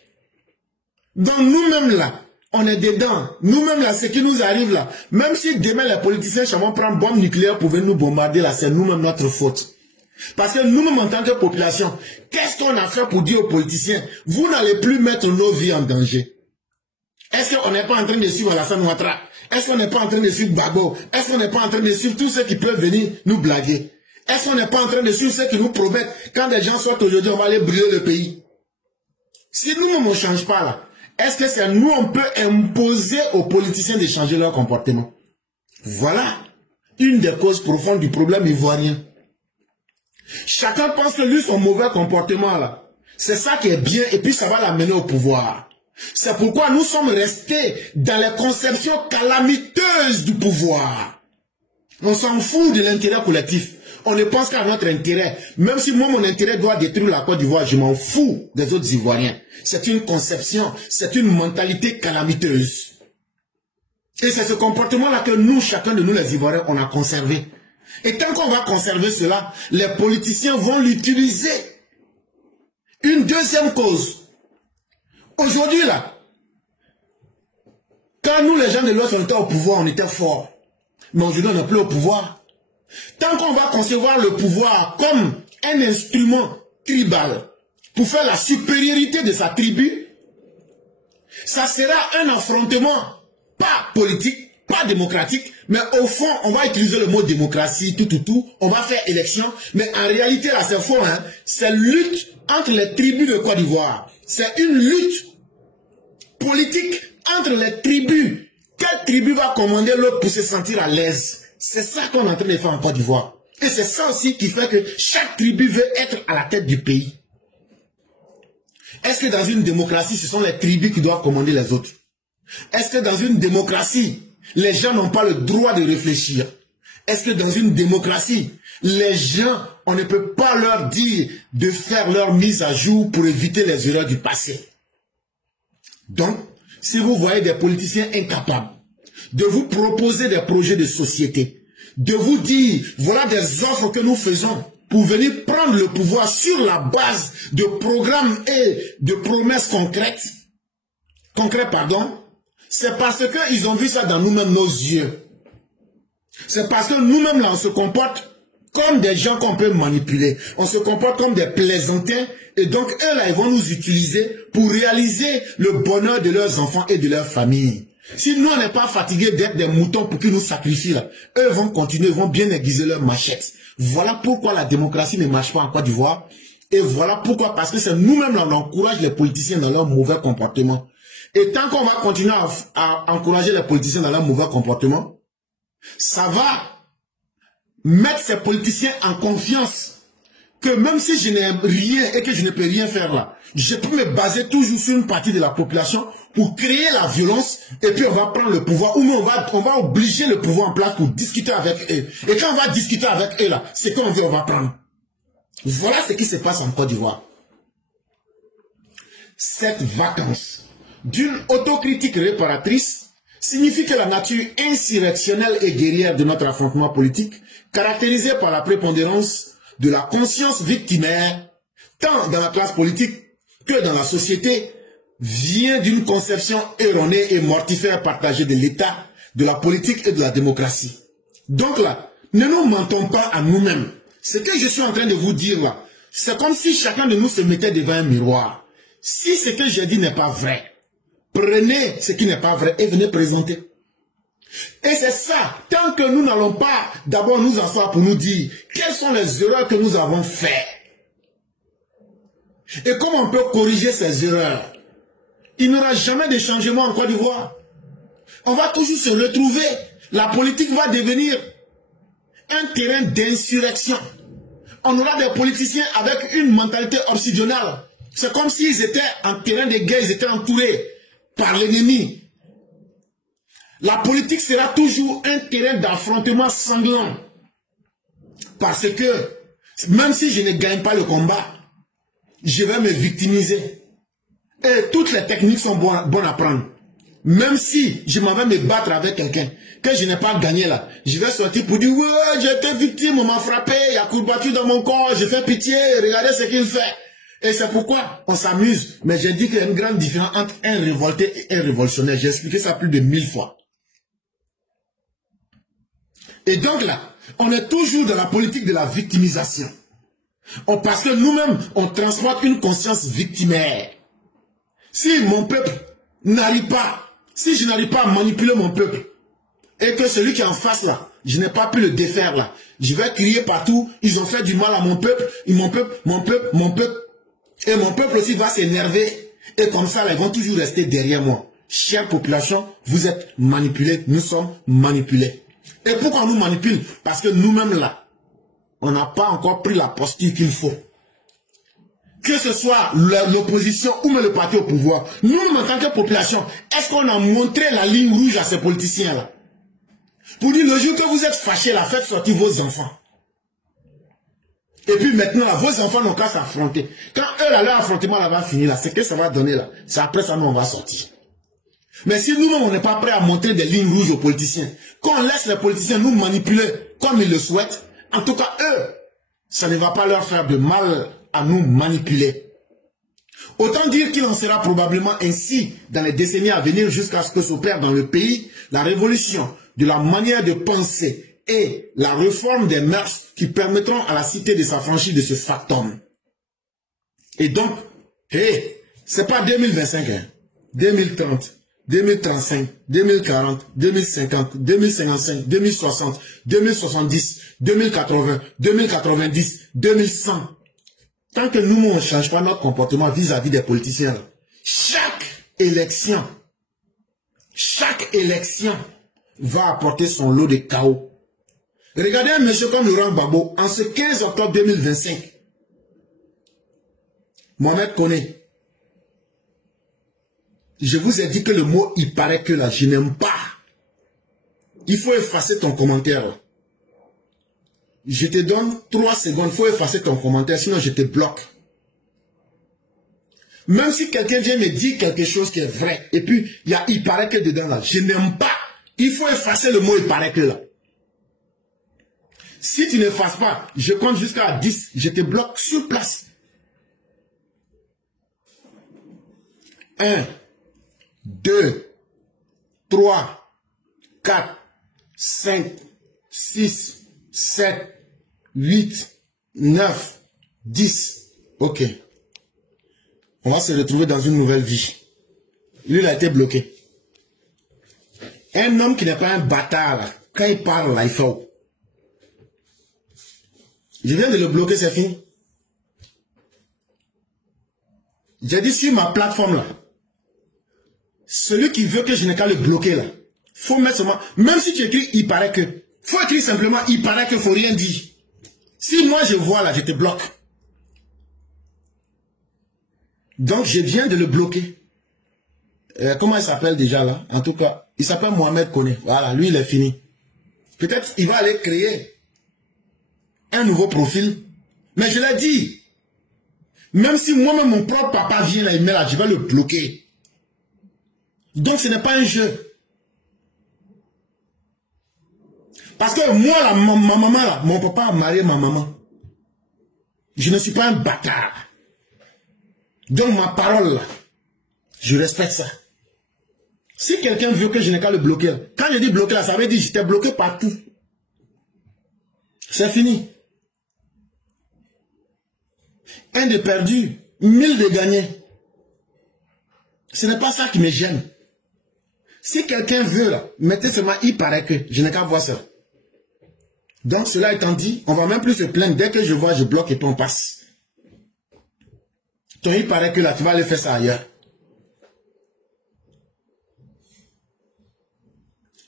Donc nous-mêmes là, on est dedans. Nous-mêmes, là, ce qui nous arrive là, même si demain les politiciens vont prendre bombe nucléaire pour venir nous bombarder là, c'est nous-mêmes notre faute. Parce que nous-mêmes, en tant que population, qu'est-ce qu'on a fait pour dire aux politiciens, vous n'allez plus mettre nos vies en danger? Est-ce qu'on n'est pas en train de suivre Alassane Ouattara? Est-ce qu'on n'est pas en train de suivre Gbagbo? Est-ce qu'on n'est pas en train de suivre tous ceux qui peuvent venir nous blaguer? Est-ce qu'on n'est pas en train de suivre ceux qui nous promettent, quand des gens sortent aujourd'hui, on va aller brûler le pays? Si nous-mêmes, on ne change pas là, est-ce que c'est nous, on peut imposer aux politiciens de changer leur comportement? Voilà une des causes profondes du problème ivoirien. Chacun pense que lui, son mauvais comportement là, c'est ça qui est bien et puis ça va l'amener au pouvoir. C'est pourquoi nous sommes restés dans les conceptions calamiteuses du pouvoir. On s'en fout de l'intérêt collectif. On ne pense qu'à notre intérêt. Même si moi, mon intérêt doit détruire la Côte d'Ivoire, je m'en fous des autres Ivoiriens. C'est une conception, c'est une mentalité calamiteuse. Et c'est ce comportement-là que nous, chacun de nous les Ivoiriens, on a conservé. Et tant qu'on va conserver cela, les politiciens vont l'utiliser. Une deuxième cause. Aujourd'hui, là, quand nous, les gens de l'Ouest, on était au pouvoir, on était forts. Mais aujourd'hui, on n'est plus au pouvoir. Tant qu'on va concevoir le pouvoir comme un instrument tribal pour faire la supériorité de sa tribu, ça sera un affrontement pas politique, pas démocratique, mais au fond, on va utiliser le mot démocratie, tout, on va faire élection, mais en réalité, là, c'est faux, hein, c'est lutte entre les tribus de Côte d'Ivoire. C'est une lutte politique entre les tribus. Quelle tribu va commander l'autre pour se sentir à l'aise? C'est ça qu'on est en train de faire en Côte d'Ivoire. Et c'est ça aussi qui fait que chaque tribu veut être à la tête du pays. Est-ce que dans une démocratie, ce sont les tribus qui doivent commander les autres? Est-ce que dans une démocratie, les gens n'ont pas le droit de réfléchir? Est-ce que dans une démocratie, les gens, on ne peut pas leur dire de faire leur mise à jour pour éviter les erreurs du passé? Donc, si vous voyez des politiciens incapables de vous proposer des projets de société, de vous dire, voilà des offres que nous faisons pour venir prendre le pouvoir sur la base de programmes et de promesses concrètes, c'est parce qu'ils ont vu ça dans nous-mêmes, nos yeux. C'est parce que nous-mêmes, là, on se comporte comme des gens qu'on peut manipuler. On se comporte comme des plaisantins. Et donc, eux, là, ils vont nous utiliser pour réaliser le bonheur de leurs enfants et de leur famille. Si nous, on n'est pas fatigués d'être des moutons pour qu'ils nous sacrifient, là, eux vont continuer, vont bien aiguiser leurs machettes. Voilà pourquoi la démocratie ne marche pas en Côte d'Ivoire. Et voilà pourquoi, parce que c'est nous-mêmes, là, on encourage les politiciens dans leur mauvais comportement. Et tant qu'on va continuer à encourager les politiciens dans leur mauvais comportement, ça va mettre ces politiciens en confiance que même si je n'ai rien et que je ne peux rien faire là, je peux me baser toujours sur une partie de la population pour créer la violence et puis on va prendre le pouvoir ou on va obliger le pouvoir en place pour discuter avec eux. Et quand on va discuter avec eux là, c'est qu'on dit on va prendre. Voilà ce qui se passe en Côte d'Ivoire. Cette vacance d'une autocritique réparatrice signifie que la nature insurrectionnelle et guerrière de notre affrontement politique, caractérisée par la prépondérance de la conscience victimaire, tant dans la classe politique que dans la société, vient d'une conception erronée et mortifère partagée de l'État, de la politique et de la démocratie. Donc là, ne nous mentons pas à nous-mêmes. Ce que je suis en train de vous dire là, c'est comme si chacun de nous se mettait devant un miroir. Si ce que j'ai dit n'est pas vrai, prenez ce qui n'est pas vrai et venez présenter. Et c'est ça, tant que nous n'allons pas d'abord nous asseoir pour nous dire quelles sont les erreurs que nous avons faites. Et comment on peut corriger ces erreurs. Il n'y aura jamais de changement en Côte d'Ivoire. On va toujours se retrouver. La politique va devenir un terrain d'insurrection. On aura des politiciens avec une mentalité obsidionale. C'est comme s'ils étaient en terrain de guerre, ils étaient entourés par l'ennemi. La politique sera toujours un terrain d'affrontement sanglant. Parce que, même si je ne gagne pas le combat, je vais me victimiser. Et toutes les techniques sont bonnes à prendre. Même si je m'en vais me battre avec quelqu'un, que je n'ai pas gagné là, je vais sortir pour dire, ouais, j'ai été victime, on m'a frappé, il y a courbature dans mon corps, j'ai fait pitié, regardez ce qu'il fait. Et c'est pourquoi on s'amuse. Mais j'ai dit qu'il y a une grande différence entre un révolté et un révolutionnaire. J'ai expliqué ça plus de 1000 fois. Et donc là, on est toujours dans la politique de la victimisation. Parce que nous-mêmes, on transporte une conscience victimaire. Si mon peuple n'arrive pas, si je n'arrive pas à manipuler mon peuple, et que celui qui est en face là, je n'ai pas pu le défaire là, je vais crier partout, ils ont fait du mal à mon peuple, et mon peuple, et mon peuple aussi va s'énerver, et comme ça là, ils vont toujours rester derrière moi. Chère population, vous êtes manipulés, nous sommes manipulés. Et pourquoi on nous manipule? Parce que nous-mêmes là, on n'a pas encore pris la posture qu'il faut. Que ce soit l'opposition ou même le parti au pouvoir, nous-mêmes en tant que population, est-ce qu'on a montré la ligne rouge à ces politiciens-là? Pour dire le jour que vous êtes fâchés, là, faites sortir vos enfants. Et puis maintenant, là, vos enfants n'ont qu'à s'affronter. Quand eux, là, leur affrontement là, va finir, là, c'est que ça va donner là. C'est après ça, nous, on va sortir. Mais si nous-mêmes, on n'est pas prêts à montrer des lignes rouges aux politiciens, qu'on laisse les politiciens nous manipuler comme ils le souhaitent, en tout cas, eux, ça ne va pas leur faire de mal à nous manipuler. Autant dire qu'il en sera probablement ainsi dans les décennies à venir jusqu'à ce que s'opère dans le pays la révolution de la manière de penser et la réforme des mœurs qui permettront à la cité de s'affranchir de ce factum. Et donc, c'est pas 2025, hein, 2030, 2035, 2040, 2050, 2055, 2060, 2070, 2080, 2090, 2100. Tant que nous, on ne change pas notre comportement vis-à-vis des politiciens, là, chaque élection va apporter son lot de chaos. Regardez un monsieur comme Laurent Gbagbo, en ce 15 octobre 2025, Mohamed Koné, je vous ai dit que le mot « il paraît que » là, je n'aime pas. Il faut effacer ton commentaire. Là. Je te donne 3 secondes, il faut effacer ton commentaire, sinon je te bloque. Même si quelqu'un vient me dire quelque chose qui est vrai, et puis il y a « il paraît que » dedans là, je n'aime pas. Il faut effacer le mot « il paraît que » là. Si tu n'effaces pas, je compte jusqu'à 10, je te bloque sur place. 1, 2, 3, 4, 5, 6, 7, 8, 9, 10. Ok. On va se retrouver dans une nouvelle vie. Lui, il a été bloqué. Un homme qui n'est pas un bâtard, là, quand il parle, là, il faut. Je viens de le bloquer, c'est fini. J'ai dit sur ma plateforme, là, celui qui veut que je n'ai qu'à le bloquer, là, faut mettre seulement, même si tu écris, il paraît que, faut écrire simplement, il paraît que, faut rien dire. Si moi je vois là, je te bloque. Donc je viens de le bloquer. Comment il s'appelle déjà là? En tout cas, il s'appelle Mohamed Koné. Voilà, lui il est fini. Peut-être il va aller créer un nouveau profil. Mais je l'ai dit. Même si moi-même mon propre papa vient là, il met là, je vais le bloquer. Donc ce n'est pas un jeu. Parce que moi, là, ma maman, là, mon papa a marié ma maman. Je ne suis pas un bâtard. Donc ma parole, là, je respecte ça. Si quelqu'un veut que je n'ai qu'à le bloquer, là, quand je dis bloquer, là, ça veut dire que je t'ai bloqué partout. C'est fini. 1 de perdu, 1000 de gagné. Ce n'est pas ça qui me gêne. Si quelqu'un veut, là, mettez seulement, il paraît que, je n'ai qu'à voir ça. Donc, cela étant dit, on va même plus se plaindre. Dès que je vois, je bloque et puis on passe. Toi, il paraît que là, tu vas aller faire ça ailleurs.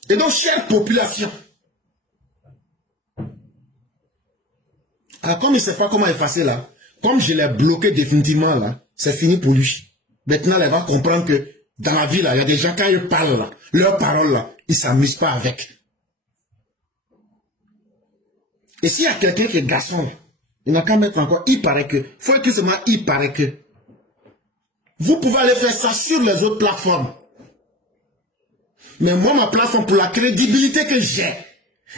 Et donc, chère population. Alors, comme il ne sait pas comment effacer là, comme je l'ai bloqué définitivement là, c'est fini pour lui. Maintenant, il va comprendre que dans la vie là, il y a des gens, quand ils parlent là, leurs paroles là, ils ne s'amusent pas avec. Et s'il y a quelqu'un qui est garçon, il n'a qu'à mettre encore, il paraît que, faut écrire seulement, il paraît que. Vous pouvez aller faire ça sur les autres plateformes. Mais moi, ma plateforme, pour la crédibilité que j'ai,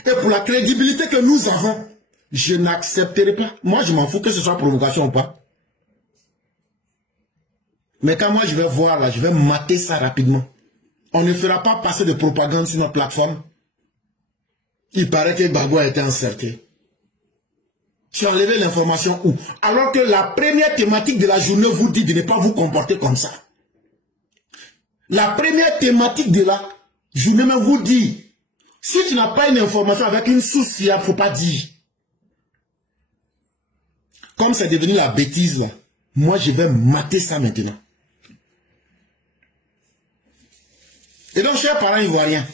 et pour la crédibilité que nous avons, je n'accepterai pas. Moi, je m'en fous que ce soit provocation ou pas. Mais quand moi je vais voir là, je vais mater ça rapidement. On ne fera pas passer de propagande sur notre plateforme. Il paraît que Gbagbo a été encerclé. Tu as enlevé l'information où? Alors que la première thématique de la journée vous dit de ne pas vous comporter comme ça. La première thématique de la journée même vous dit, si tu n'as pas une information avec une source fiable, il ne faut pas dire. Comme c'est devenu la bêtise là, moi je vais mater ça maintenant. Et donc, chers parents ivoiriens,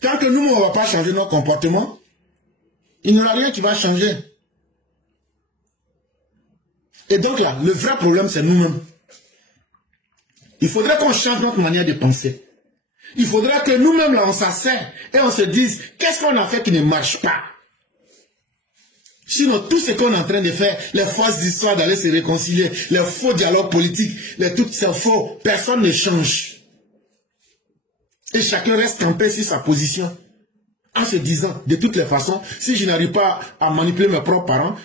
tant que nous, on ne va pas changer nos comportements, il n'y aura rien qui va changer. Et donc là, le vrai problème, c'est nous-mêmes. Il faudrait qu'on change notre manière de penser. Il faudrait que nous-mêmes, là, on s'asseye et on se dise, qu'est-ce qu'on a fait qui ne marche pas? Sinon, tout ce qu'on est en train de faire, les fausses histoires d'aller se réconcilier, les faux dialogues politiques, tout c'est faux, personne ne change. Et chacun reste campé sur sa position. En se disant, de toutes les façons, si je n'arrive pas à manipuler mes propres parents,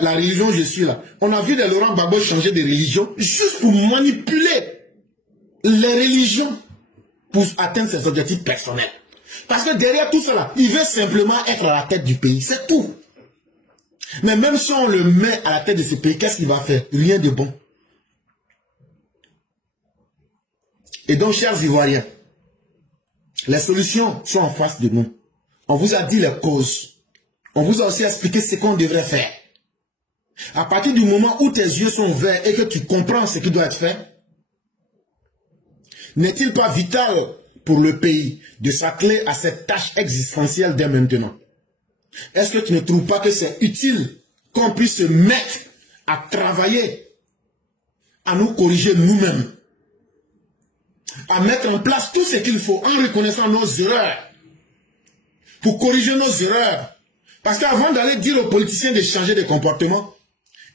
la religion, je suis là. On a vu des Laurent Gbagbo changer de religion juste pour manipuler les religions pour atteindre ses objectifs personnels. Parce que derrière tout cela, il veut simplement être à la tête du pays. C'est tout. Mais même si on le met à la tête de ce pays, qu'est-ce qu'il va faire? Rien de bon. Et donc, chers Ivoiriens, les solutions sont en face de nous. On vous a dit les causes. On vous a aussi expliqué ce qu'on devrait faire. À partir du moment où tes yeux sont ouverts et que tu comprends ce qui doit être fait, n'est-il pas vital pour le pays de s'atteler à cette tâche existentielle dès maintenant? Est-ce que tu ne trouves pas que c'est utile qu'on puisse se mettre à travailler, à nous corriger nous-mêmes, à mettre en place tout ce qu'il faut en reconnaissant nos erreurs, pour corriger nos erreurs? Parce qu'avant d'aller dire aux politiciens de changer de comportement,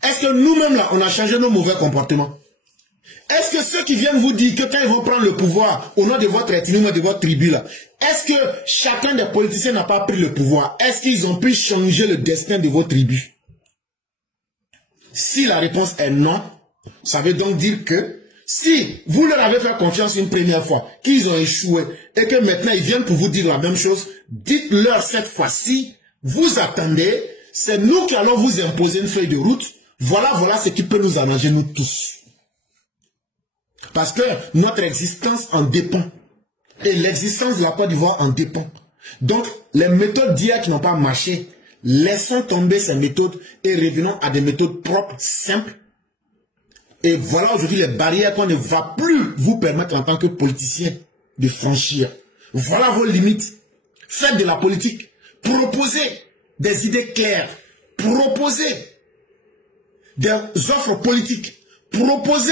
est-ce que nous-mêmes là, on a changé nos mauvais comportements? Est-ce que ceux qui viennent vous dire que quand ils vont prendre le pouvoir au nom de votre ethnie, de votre tribu là, est-ce que chacun des politiciens n'a pas pris le pouvoir? Est-ce qu'ils ont pu changer le destin de votre tribu? Si la réponse est non, ça veut donc dire que si vous leur avez fait confiance une première fois, qu'ils ont échoué, et que maintenant ils viennent pour vous dire la même chose, dites-leur cette fois-ci, vous attendez, c'est nous qui allons vous imposer une feuille de route, voilà ce qui peut nous arranger nous tous. Parce que notre existence en dépend. Et l'existence de la Côte d'Ivoire en dépend. Donc, les méthodes d'hier qui n'ont pas marché, laissons tomber ces méthodes et revenons à des méthodes propres, simples. Et voilà aujourd'hui les barrières qu'on ne va plus vous permettre en tant que politicien de franchir. Voilà vos limites. Faites de la politique. Proposez des idées claires. Proposez des offres politiques. Proposez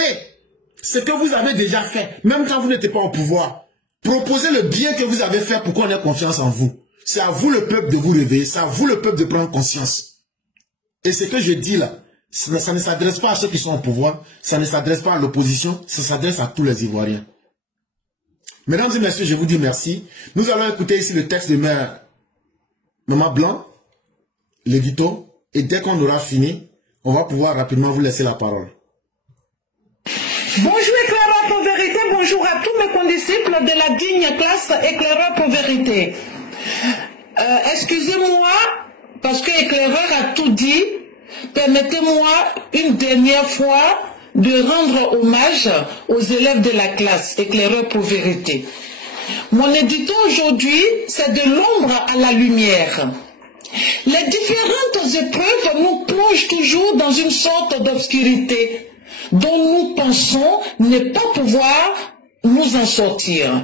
ce que vous avez déjà fait, même quand vous n'étiez pas au pouvoir. Proposez le bien que vous avez fait pour qu'on ait confiance en vous. C'est à vous le peuple de vous réveiller, c'est à vous le peuple de prendre conscience. Et ce que je dis là, ça ne s'adresse pas à ceux qui sont au pouvoir, ça ne s'adresse pas à l'opposition, ça s'adresse à tous les Ivoiriens. Mesdames et messieurs, je vous dis merci. Nous allons écouter ici le texte de Maman Blanc, l'édito, et dès qu'on aura fini, on va pouvoir rapidement vous laisser la parole. Bonjour éclaireur pour vérité, bonjour à tous mes condisciples de la digne classe éclaireur pour vérité. Excusez-moi, parce que éclaireur a tout dit, permettez-moi une dernière fois de rendre hommage aux élèves de la classe éclaireur pour vérité. Mon édito aujourd'hui, c'est de l'ombre à la lumière. Les différentes épreuves nous plongent toujours dans une sorte d'obscurité dont nous pensons ne pas pouvoir nous en sortir.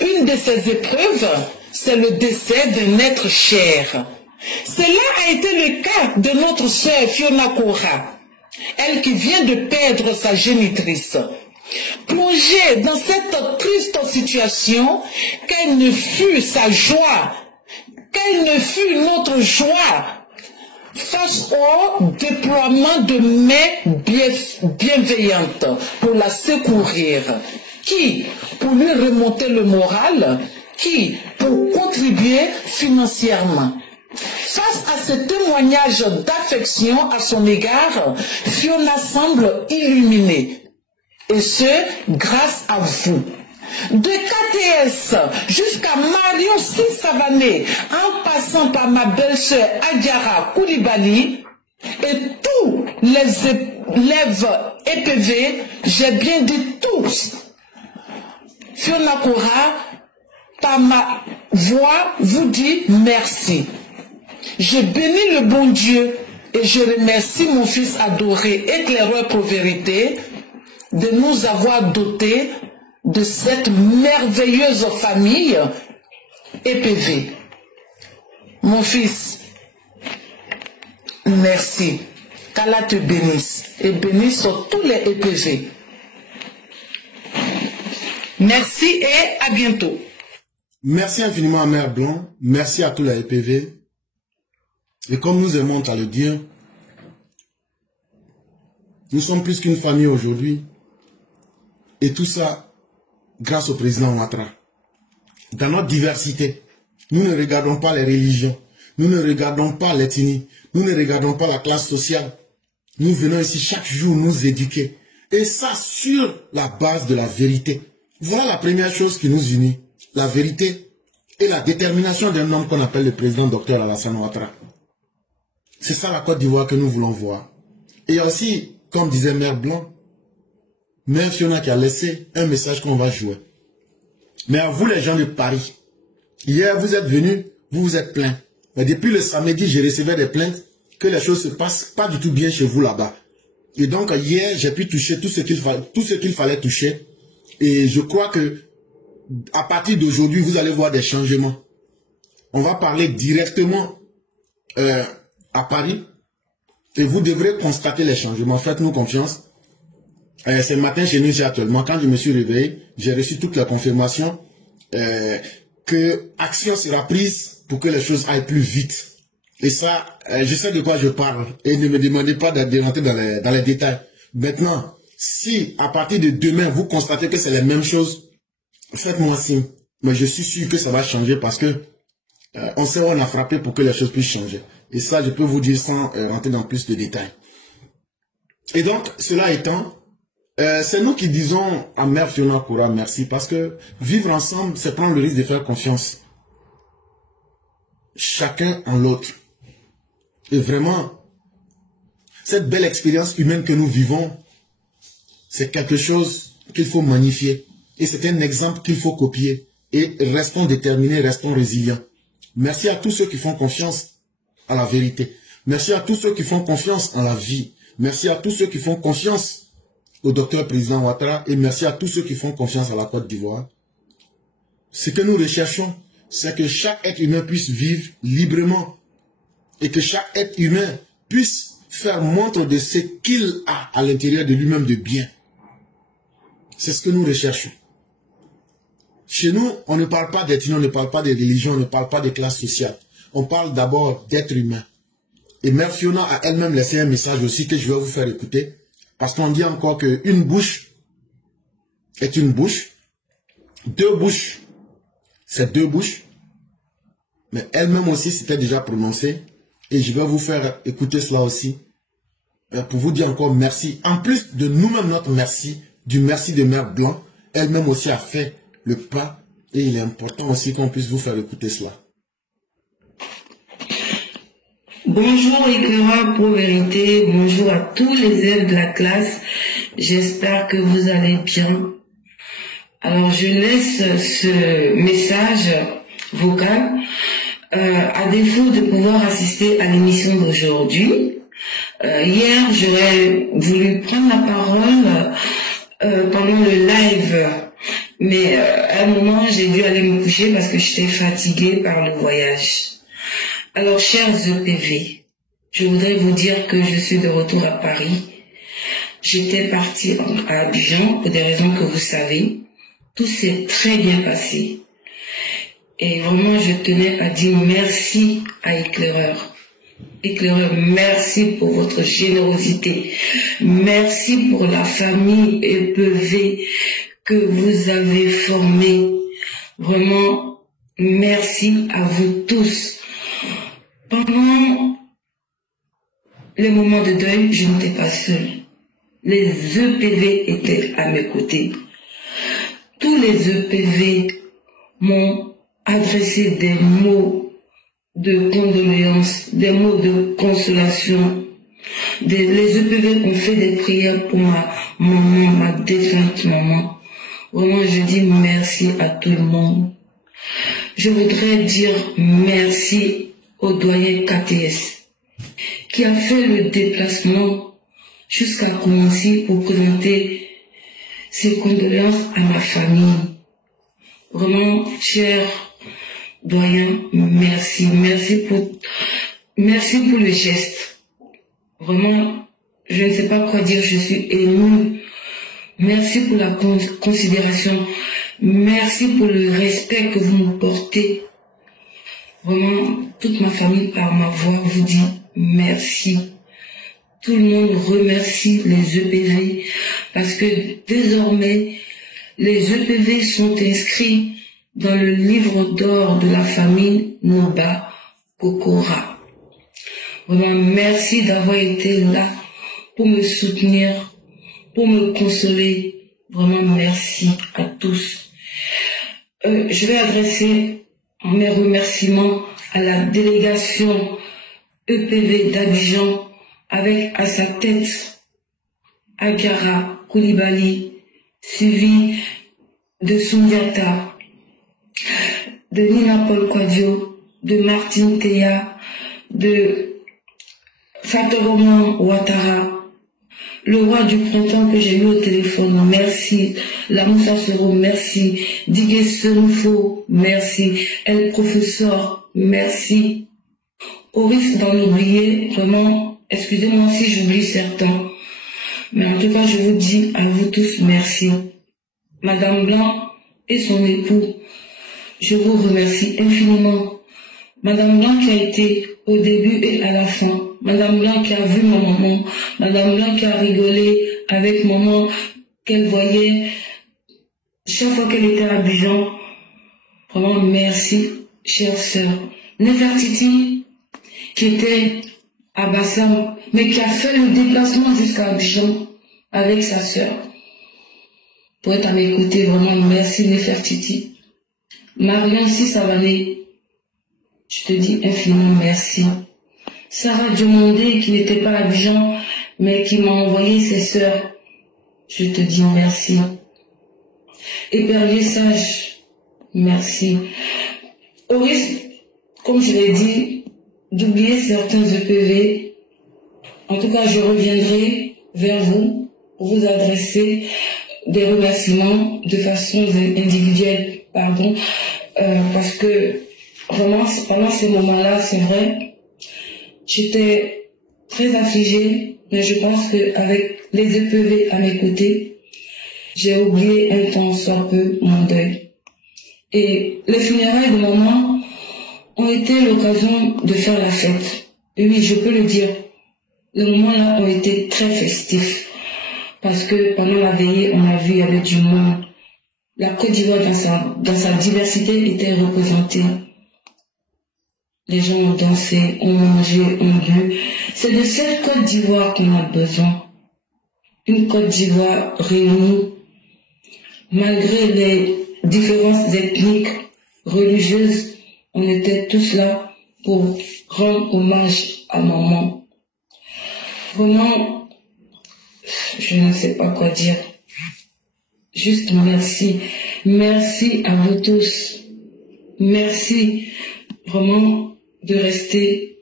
Une de ces épreuves, c'est le décès d'un être cher. Cela a été le cas de notre sœur Fiona Kora, elle qui vient de perdre sa génitrice. Plongée dans cette triste situation, quelle ne fut sa joie, quelle ne fut notre joie face au déploiement de mains bienveillantes pour la secourir, qui pour lui remonter le moral, qui pour contribuer financièrement. Face à ce témoignage d'affection à son égard, Fiona semble illuminée. Et ce, grâce à vous. De KTS jusqu'à Marion Savané, en passant par ma belle-sœur Adiara Koulibaly et tous les élèves EPV, j'ai bien dit tous. Fiona Kora, par ma voix, vous dit merci. Je bénis le bon Dieu et je remercie mon fils adoré, éclaireur pour vérité, de nous avoir dotés de cette merveilleuse famille EPV. Mon fils, merci. Qu'Allah te bénisse et bénisse tous les EPV. Merci et à bientôt. Merci infiniment à Mère Blanc. Merci à tous les EPV. Et comme nous aimons à le dire, nous sommes plus qu'une famille aujourd'hui. Et tout ça, grâce au président Ouattara. Dans notre diversité, nous ne regardons pas les religions, nous ne regardons pas l'ethnie, nous ne regardons pas la classe sociale. Nous venons ici chaque jour nous éduquer. Et ça sur la base de la vérité. Voilà la première chose qui nous unit. La vérité et la détermination d'un homme qu'on appelle le président Dr Alassane Ouattara. C'est ça la Côte d'Ivoire que nous voulons voir. Et aussi, comme disait Mère Blanc, Mère Fiona qui a laissé un message qu'on va jouer. Mais à vous les gens de Paris, hier vous êtes venus, vous vous êtes plaints. Mais depuis le samedi, j'ai reçu des plaintes que les choses se passent pas du tout bien chez vous là-bas. Et donc hier, j'ai pu toucher tout ce qu'il fallait toucher. Et je crois que à partir d'aujourd'hui, vous allez voir des changements. On va parler directement à Paris. Et vous devrez constater les changements. Faites-nous confiance. Ce matin chez nous, actuellement, quand je me suis réveillé, j'ai reçu toutes les confirmations que action sera prise pour que les choses aillent plus vite. Et ça, je sais de quoi je parle. Et ne me demandez pas de rentrer dans les détails. Maintenant, si à partir de demain, vous constatez que c'est les mêmes choses, faites-moi signe. Mais je suis sûr que ça va changer parce que on sait où on a frappé pour que les choses puissent changer. Et ça, je peux vous dire sans rentrer dans plus de détails. Et donc, cela étant, c'est nous qui disons à Mère Fiona Kora merci parce que vivre ensemble, c'est prendre le risque de faire confiance. Chacun en l'autre. Et vraiment, cette belle expérience humaine que nous vivons, c'est quelque chose qu'il faut magnifier. Et c'est un exemple qu'il faut copier. Et restons déterminés, restons résilients. Merci à tous ceux qui font confiance à la vérité. Merci à tous ceux qui font confiance en la vie. Merci à tous ceux qui font confiance au docteur président Ouattara et merci à tous ceux qui font confiance à la Côte d'Ivoire. Ce que nous recherchons, c'est que chaque être humain puisse vivre librement et que chaque être humain puisse faire montre de ce qu'il a à l'intérieur de lui-même de bien. C'est ce que nous recherchons. Chez nous, on ne parle pas d'ethnie, on ne parle pas de religion, on ne parle pas de classe sociale. On parle d'abord d'être humain. Et Mère Fiona a elle-même laissé un message aussi que je vais vous faire écouter. Parce qu'on dit encore qu'une bouche est une bouche. Deux bouches, c'est deux bouches. Mais elle-même aussi s'était déjà prononcée. Et je vais vous faire écouter cela aussi. Pour vous dire encore merci. En plus de nous-mêmes notre merci, du merci de Mère Blanc, elle-même aussi a fait le pas. Et il est important aussi qu'on puisse vous faire écouter cela. Bonjour éclaireur pour vérité, bonjour à tous les élèves de la classe, j'espère que vous allez bien. Alors je laisse ce message vocal à défaut de pouvoir assister à l'émission d'aujourd'hui. Hier j'aurais voulu prendre la parole pendant le live, mais à un moment j'ai dû aller me coucher parce que j'étais fatiguée par le voyage. Alors, chers EPV, je voudrais vous dire que je suis de retour à Paris. J'étais partie à Abidjan pour des raisons que vous savez. Tout s'est très bien passé. Et vraiment, je tenais à dire merci à Éclaireur. Éclaireur, merci pour votre générosité. Merci pour la famille EPV que vous avez formée. Vraiment, merci à vous tous. Pendant les moments de deuil, je n'étais pas seule. les EPV étaient à mes côtés. Tous les EPV m'ont adressé des mots de condoléances, des mots de consolation. Les EPV ont fait des prières pour ma maman, ma défunte maman. Vraiment, je dis merci à tout le monde. Je voudrais dire merci au doyen KTS qui a fait le déplacement jusqu'à Koumassi pour présenter ses condoléances à ma famille. Vraiment, cher doyen, merci. Merci pour le geste. Vraiment, je ne sais pas quoi dire, je suis émue. Merci pour la considération. Merci pour le respect que vous me portez. Vraiment, toute ma famille par ma voix vous dit merci. Tout le monde remercie les EPV parce que désormais, les EPV sont inscrits dans le livre d'or de la famille Noba Kokora. Vraiment, merci d'avoir été là pour me soutenir, pour me consoler. Vraiment, merci à tous. Je vais adresser mes remerciements à la délégation EPV d'Abidjan avec à sa tête Agara Koulibaly, suivi de Sundiata, de Nina Paul Kwadio, de Martine Théa, de Fatoroman Ouattara, le roi du printemps que j'ai eu au téléphone, merci. La Moussa Soro, merci. Digue Senfo, merci. El Professeur, merci. Au risque d'en oublier, vraiment, excusez-moi si j'oublie certains. Mais en tout cas, je vous dis à vous tous merci. Madame Blanc et son époux, je vous remercie infiniment. Madame Blanc qui a été au début et à la fin. Madame Blanc qui a vu ma maman. Madame Blanc qui a rigolé avec maman qu'elle voyait chaque fois qu'elle était à Abidjan. Vraiment merci, chère sœur. Nefertiti qui était à Bassam, mais qui a fait le déplacement jusqu'à Abidjan avec sa sœur. Pour être à mes côtés, vraiment merci Nefertiti. Marion Sissavané, je te dis infiniment merci. Sarah Diomondé qui n'était pas à Abidjan, mais qui m'a envoyé ses sœurs, je te dis merci. Épervier Sage, merci. Au risque, comme je l'ai dit, d'oublier certains EPV, en tout cas je reviendrai vers vous pour vous adresser des remerciements de façon individuelle, parce que vraiment pendant ces moments-là, c'est vrai, j'étais très affligée, mais je pense qu'avec les EPV à mes côtés, j'ai oublié un temps soit peu mon deuil. Et les funérailles de maman ont été l'occasion de faire la fête. Et oui, je peux le dire, les moments-là ont été très festifs. Parce que pendant la veillée, on a vu, il y avait du monde. La Côte d'Ivoire, dans sa diversité, était représentée. Les gens ont dansé, ont mangé, ont bu. C'est de cette Côte d'Ivoire qu'on a besoin. Une Côte d'Ivoire réunie, malgré les différences ethniques, religieuses, on était tous là pour rendre hommage à maman. Vraiment, je ne sais pas quoi dire. Juste merci. Merci à vous tous. Merci vraiment de rester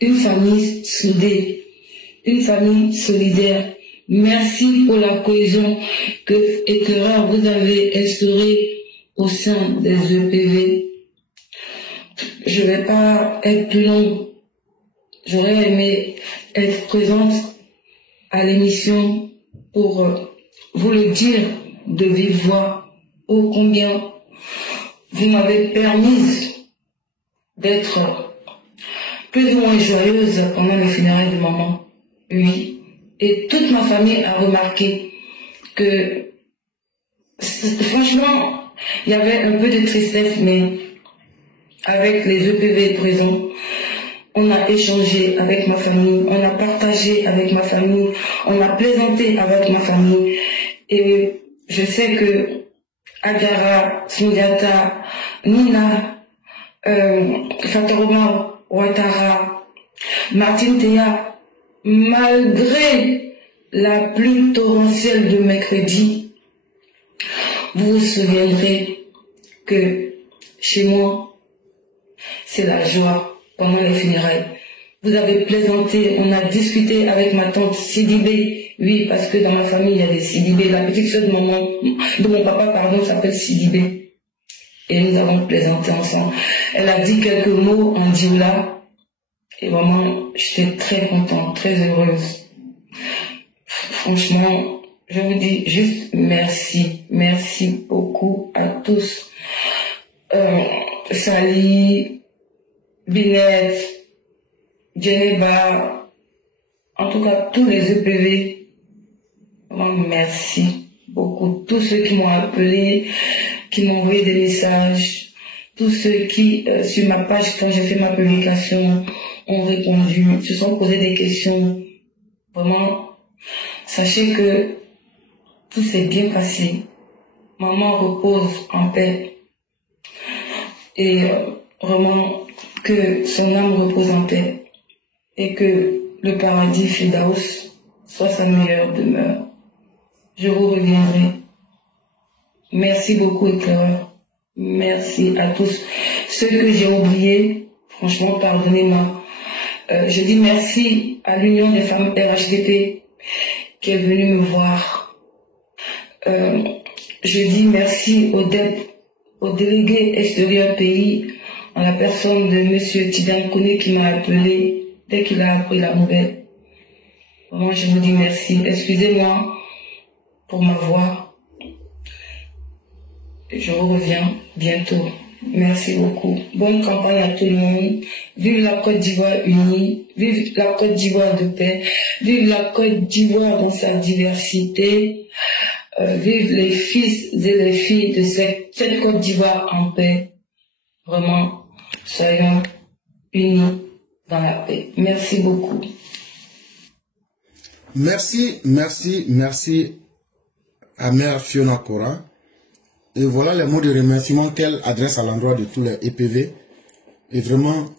une famille soudée, une famille solidaire. Merci pour la cohésion que Éclaireur vous avez instaurée au sein des EPV. Je ne vais pas être plus long. J'aurais aimé être présente à l'émission pour vous le dire de vive voix, ô combien vous m'avez permis d'être plus ou moins joyeuse pendant les funérailles de maman. Oui. Et toute ma famille a remarqué que, franchement, il y avait un peu de tristesse, mais avec les EPV présents, on a échangé avec ma famille, on a partagé avec ma famille, on a plaisanté avec ma famille. Et je sais que Agara, Sundiata, Nina, Fatoroma, Ouattara, Martine Théa, malgré la pluie torrentielle de mercredi, vous vous souviendrez que chez moi, c'est la joie pendant les funérailles. Vous avez plaisanté, on a discuté avec ma tante Sidibé. Oui, parce que dans ma famille, il y a des Sidibé. La petite soeur de mon papa, pardon, s'appelle Sidibé. Et nous avons plaisanté ensemble. Elle a dit quelques mots en dioula. Et vraiment, j'étais très contente, très heureuse. Franchement, je vous dis juste merci. Merci beaucoup à tous. Sally, Binet, Geneva, en tout cas tous les EPV, vraiment merci beaucoup. Tous ceux qui m'ont appelé, qui m'ont envoyé des messages, tous ceux qui, sur ma page, quand j'ai fait ma publication, ont répondu, se sont posés des questions. Vraiment, sachez que tout s'est bien passé. Maman repose en paix. Et vraiment, que son âme repose en paix. Et que le paradis Fidaus soit sa meilleure demeure. Je vous reviendrai. Merci beaucoup, éclaireur. Merci à tous. Ceux que j'ai oubliés, franchement, pardonnez-moi. Je dis merci à l'Union des femmes RHDP qui est venue me voir. Je dis merci au délégué extérieur pays, en la personne de M. Tidiane Kone qui m'a appelé dès qu'il a appris la nouvelle. Vraiment, je vous dis merci. Excusez-moi pour ma voix. Je vous reviens bientôt. Merci beaucoup. Bonne campagne à tout le monde. Vive la Côte d'Ivoire unie. Vive la Côte d'Ivoire de paix. Vive la Côte d'Ivoire dans sa diversité. Vive les fils et les filles de cette Côte d'Ivoire en paix. Vraiment, soyons unis dans la paix. Merci beaucoup. Merci à Mère Fiona Kora. Et voilà les mots de remerciement qu'elle adresse à l'endroit de tous les EPV. Et vraiment,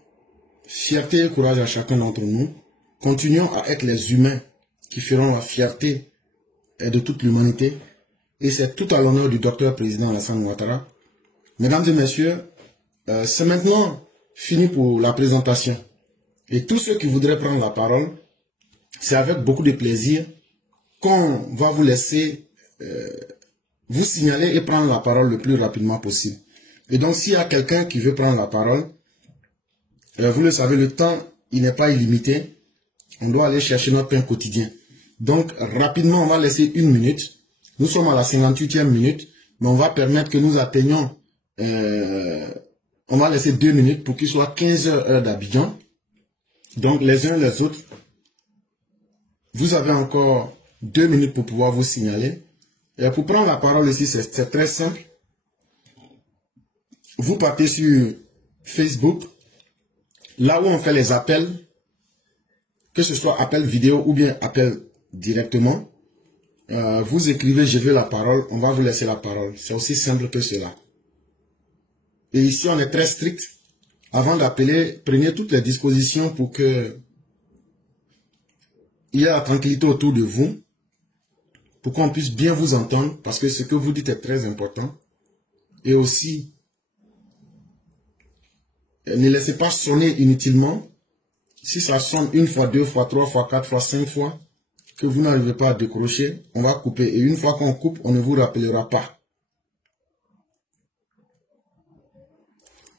fierté et courage à chacun d'entre nous. Continuons à être les humains qui feront la fierté de toute l'humanité. Et c'est tout à l'honneur du docteur président Alassane Ouattara. Mesdames et messieurs, c'est maintenant fini pour la présentation. Et tous ceux qui voudraient prendre la parole, c'est avec beaucoup de plaisir qu'on va vous laisser vous signaler et prendre la parole le plus rapidement possible. Et donc, s'il y a quelqu'un qui veut prendre la parole, vous le savez, le temps, il n'est pas illimité. On doit aller chercher notre pain quotidien. Donc, rapidement, on va laisser 1 minute. Nous sommes à la 58e minute, mais on va permettre que nous atteignions, on va laisser 2 minutes pour qu'il soit 15 heures d'Abidjan. Donc, les uns les autres, vous avez encore 2 minutes pour pouvoir vous signaler. Et pour prendre la parole ici, c'est très simple. Vous partez sur Facebook, là où on fait les appels, que ce soit appel vidéo ou bien appel directement. Vous écrivez « Je veux la parole », on va vous laisser la parole. C'est aussi simple que cela. Et ici, on est très strict. Avant d'appeler, prenez toutes les dispositions pour que il y ait la tranquillité autour de vous, pour qu'on puisse bien vous entendre, parce que ce que vous dites est très important. Et aussi, ne laissez pas sonner inutilement. Si ça sonne 1 fois, 2 fois, 3 fois, 4 fois, 5 fois, que vous n'arrivez pas à décrocher, on va couper. Et une fois qu'on coupe, on ne vous rappellera pas.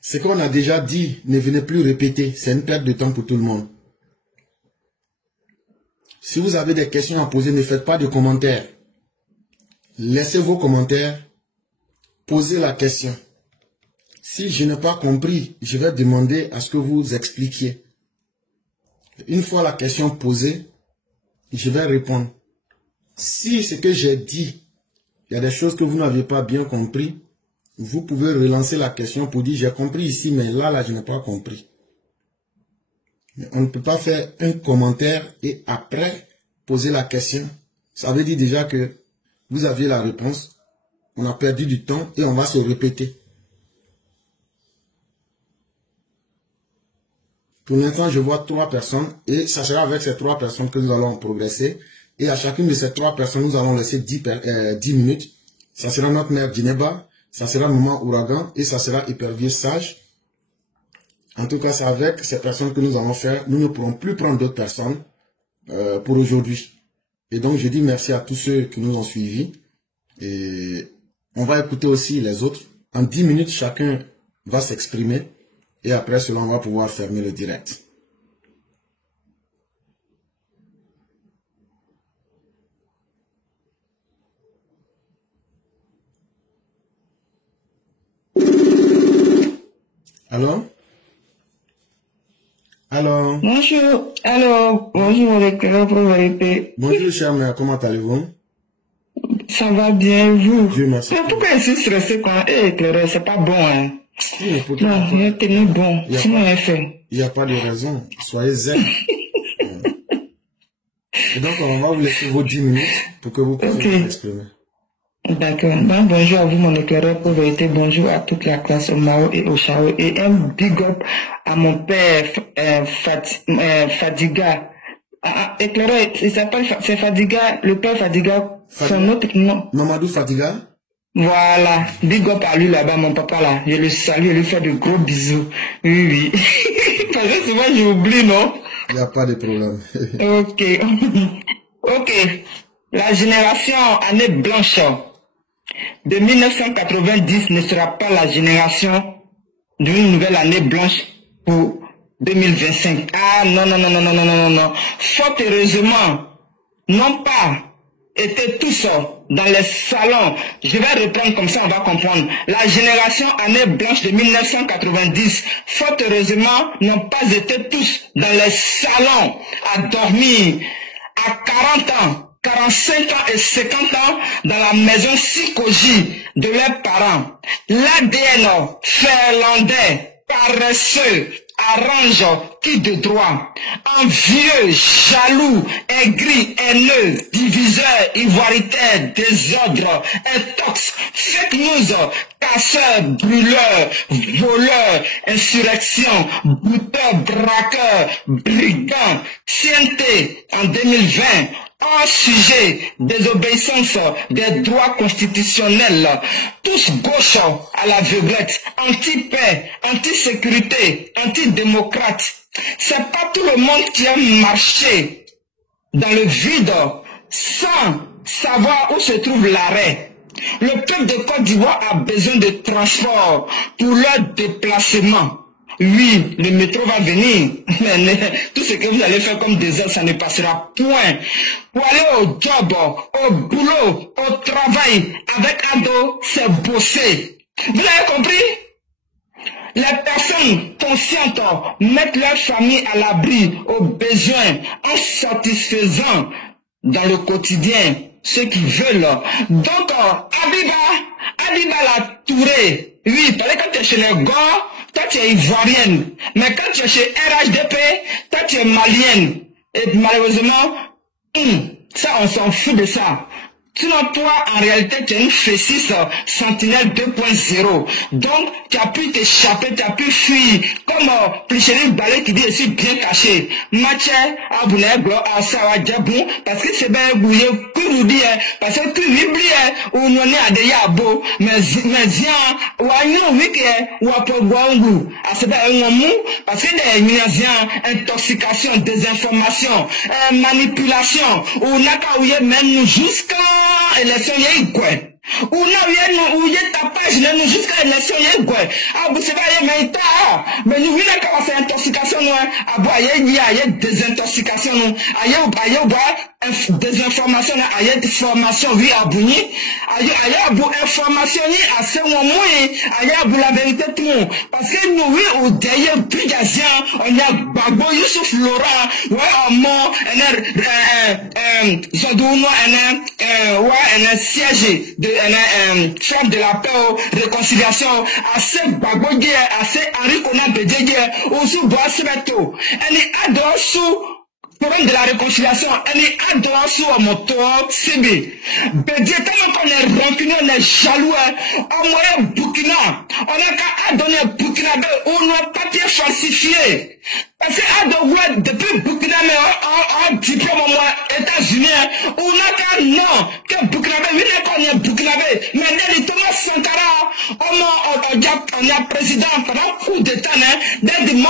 Ce qu'on a déjà dit, ne venez plus répéter. C'est une perte de temps pour tout le monde. Si vous avez des questions à poser, ne faites pas de commentaires. Laissez vos commentaires. Posez la question. Si je n'ai pas compris, je vais demander à ce que vous expliquiez. Une fois la question posée, je vais répondre. Si ce que j'ai dit, il y a des choses que vous n'avez pas bien compris, vous pouvez relancer la question pour dire j'ai compris ici, mais là, je n'ai pas compris. Mais on ne peut pas faire un commentaire et après poser la question. Ça veut dire déjà que vous aviez la réponse. On a perdu du temps et on va se répéter. Pour l'instant, je vois 3 personnes et ça sera avec ces 3 personnes que nous allons progresser. Et à chacune de ces 3 personnes, nous allons laisser 10 minutes. Ça sera notre mère Djineba, ça sera Maman Ouragan et ça sera Hypervieux Sage. En tout cas, c'est avec ces personnes que nous allons faire. Nous ne pourrons plus prendre d'autres personnes pour aujourd'hui. Et donc, je dis merci à tous ceux qui nous ont suivis. Et on va écouter aussi les autres. En 10 minutes, chacun va s'exprimer. Et après cela, on va pouvoir fermer le direct. Allô? Allô? Bonjour. Alors, bonjour l'éclaireur Pro-Vérité. Bonjour, chère mère, comment allez-vous? Ça va bien, vous? Dieu merci. Mais pourquoi je suis stressé quand éclaireur, c'est pas bon, hein? Oui, Non, il a tenu bon, sinon il fait. Il n'y a pas de raison. Soyez zen. Et donc, on va vous laisser vos 10 minutes pour que vous puissiez vous exprimer. D'accord. Donc, bonjour à vous, mon éclaireur Pro-Vérité. Bonjour à toute la classe au Mao et au Chao. Et un big up à mon père, Fadiga. Éclaireur, il s'appelle, c'est Fadiga, le père Fadiga. Son autre nom. Mamadou Fadiga? Voilà, big up à lui là-bas, mon papa là. Je le salue, je lui fais de gros bisous. Oui, oui. Parce que souvent j'oublie, non? Il n'y a pas de problème. Ok. Ok. La génération année blanche de 1990 ne sera pas la génération d'une nouvelle année blanche pour 2025. Ah non, non, non, non, non, non, non, non. Fort heureusement, non pas étaient tous dans les salons. Je vais reprendre comme ça, on va comprendre. La génération année blanche de 1990, fort heureusement, n'ont pas été tous dans les salons à dormir à 40 ans, 45 ans et 50 ans dans la maison psychogie de leurs parents. L'ADN finlandais, paresseux, arrange qui de droit, envieux, jaloux, aigri, haineux, diviseur, ivoiritaire, désordre, intox, fake news, casseur, brûleur, voleur, insurrection, bouteur, braqueur, brigand, tienté en 2020, un sujet, désobéissance des droits constitutionnels, tous gauche à l'aveuglette, anti-paix, anti-sécurité, anti-démocrate. C'est pas tout le monde qui a marché dans le vide sans savoir où se trouve l'arrêt. Le peuple de Côte d'Ivoire a besoin de transport pour leur déplacement. Oui, le métro va venir, mais tout ce que vous allez faire comme des heures, ça ne passera point. Pour aller au job, au boulot, au travail, avec ado, c'est bosser. Vous avez compris? Les personnes conscientes mettent leur famille à l'abri, aux besoins, en satisfaisant dans le quotidien ce qu'ils veulent. Donc, Abiba la Touré, oui, parce que quand tu es chez les gars, toi tu es ivoirienne, mais quand tu es chez RHDP, toi tu es malienne. Et malheureusement, ça on s'en fout de ça. Sinon toi, en réalité, tu es une fessiste sentinelle 2.0. Donc, tu as pu t'échapper, tu as pu fuir. Comme Plicheri Balé qui dit, je suis bien caché. Mathieu, Abouneglo, Asawa Djabou, parce que c'est bien bouillé, Kouroudi, parce que tu oublies, ou on est à des yabo, mais zian, ou à une wiki, ou à Pogwangu, à ce mou, parce que des minaziens, intoxication, désinformation, manipulation, ou naka ouye même jusqu'à élection yé quoi ou na ou yé tapage nous jusqu'à élection yé quoi ah vous savez mais nous venons quand c'est intoxication nous ah boire yé désintoxication nous aïe boire désinformation aïe formation oui abouni aïe boire information ni à ce moment aïe boire la vérité tout parce que nous oui au derrière plus d'azien on y a Bagbo Youssouf Laurent ouais en mort Zadouno un siège de chef de la paix, réconciliation, assez Bagboye, assez Henri Konan Bedje, aussi Boissebeto. Elle est adorée problème de la réconciliation, elle est adorée sur mon toit, Sibi. Bedje, tellement qu'on est rancunier, on est jaloux, on est Burkina, on a qu'à donner Burkina, on a papier falsifié. Parce que depuis Burkina, on diplôme aux États-Unis, on a qu'à non, que Burkina, on est Burkina, mais il est tellement Sankara, on a président pendant coup d'état, des nous,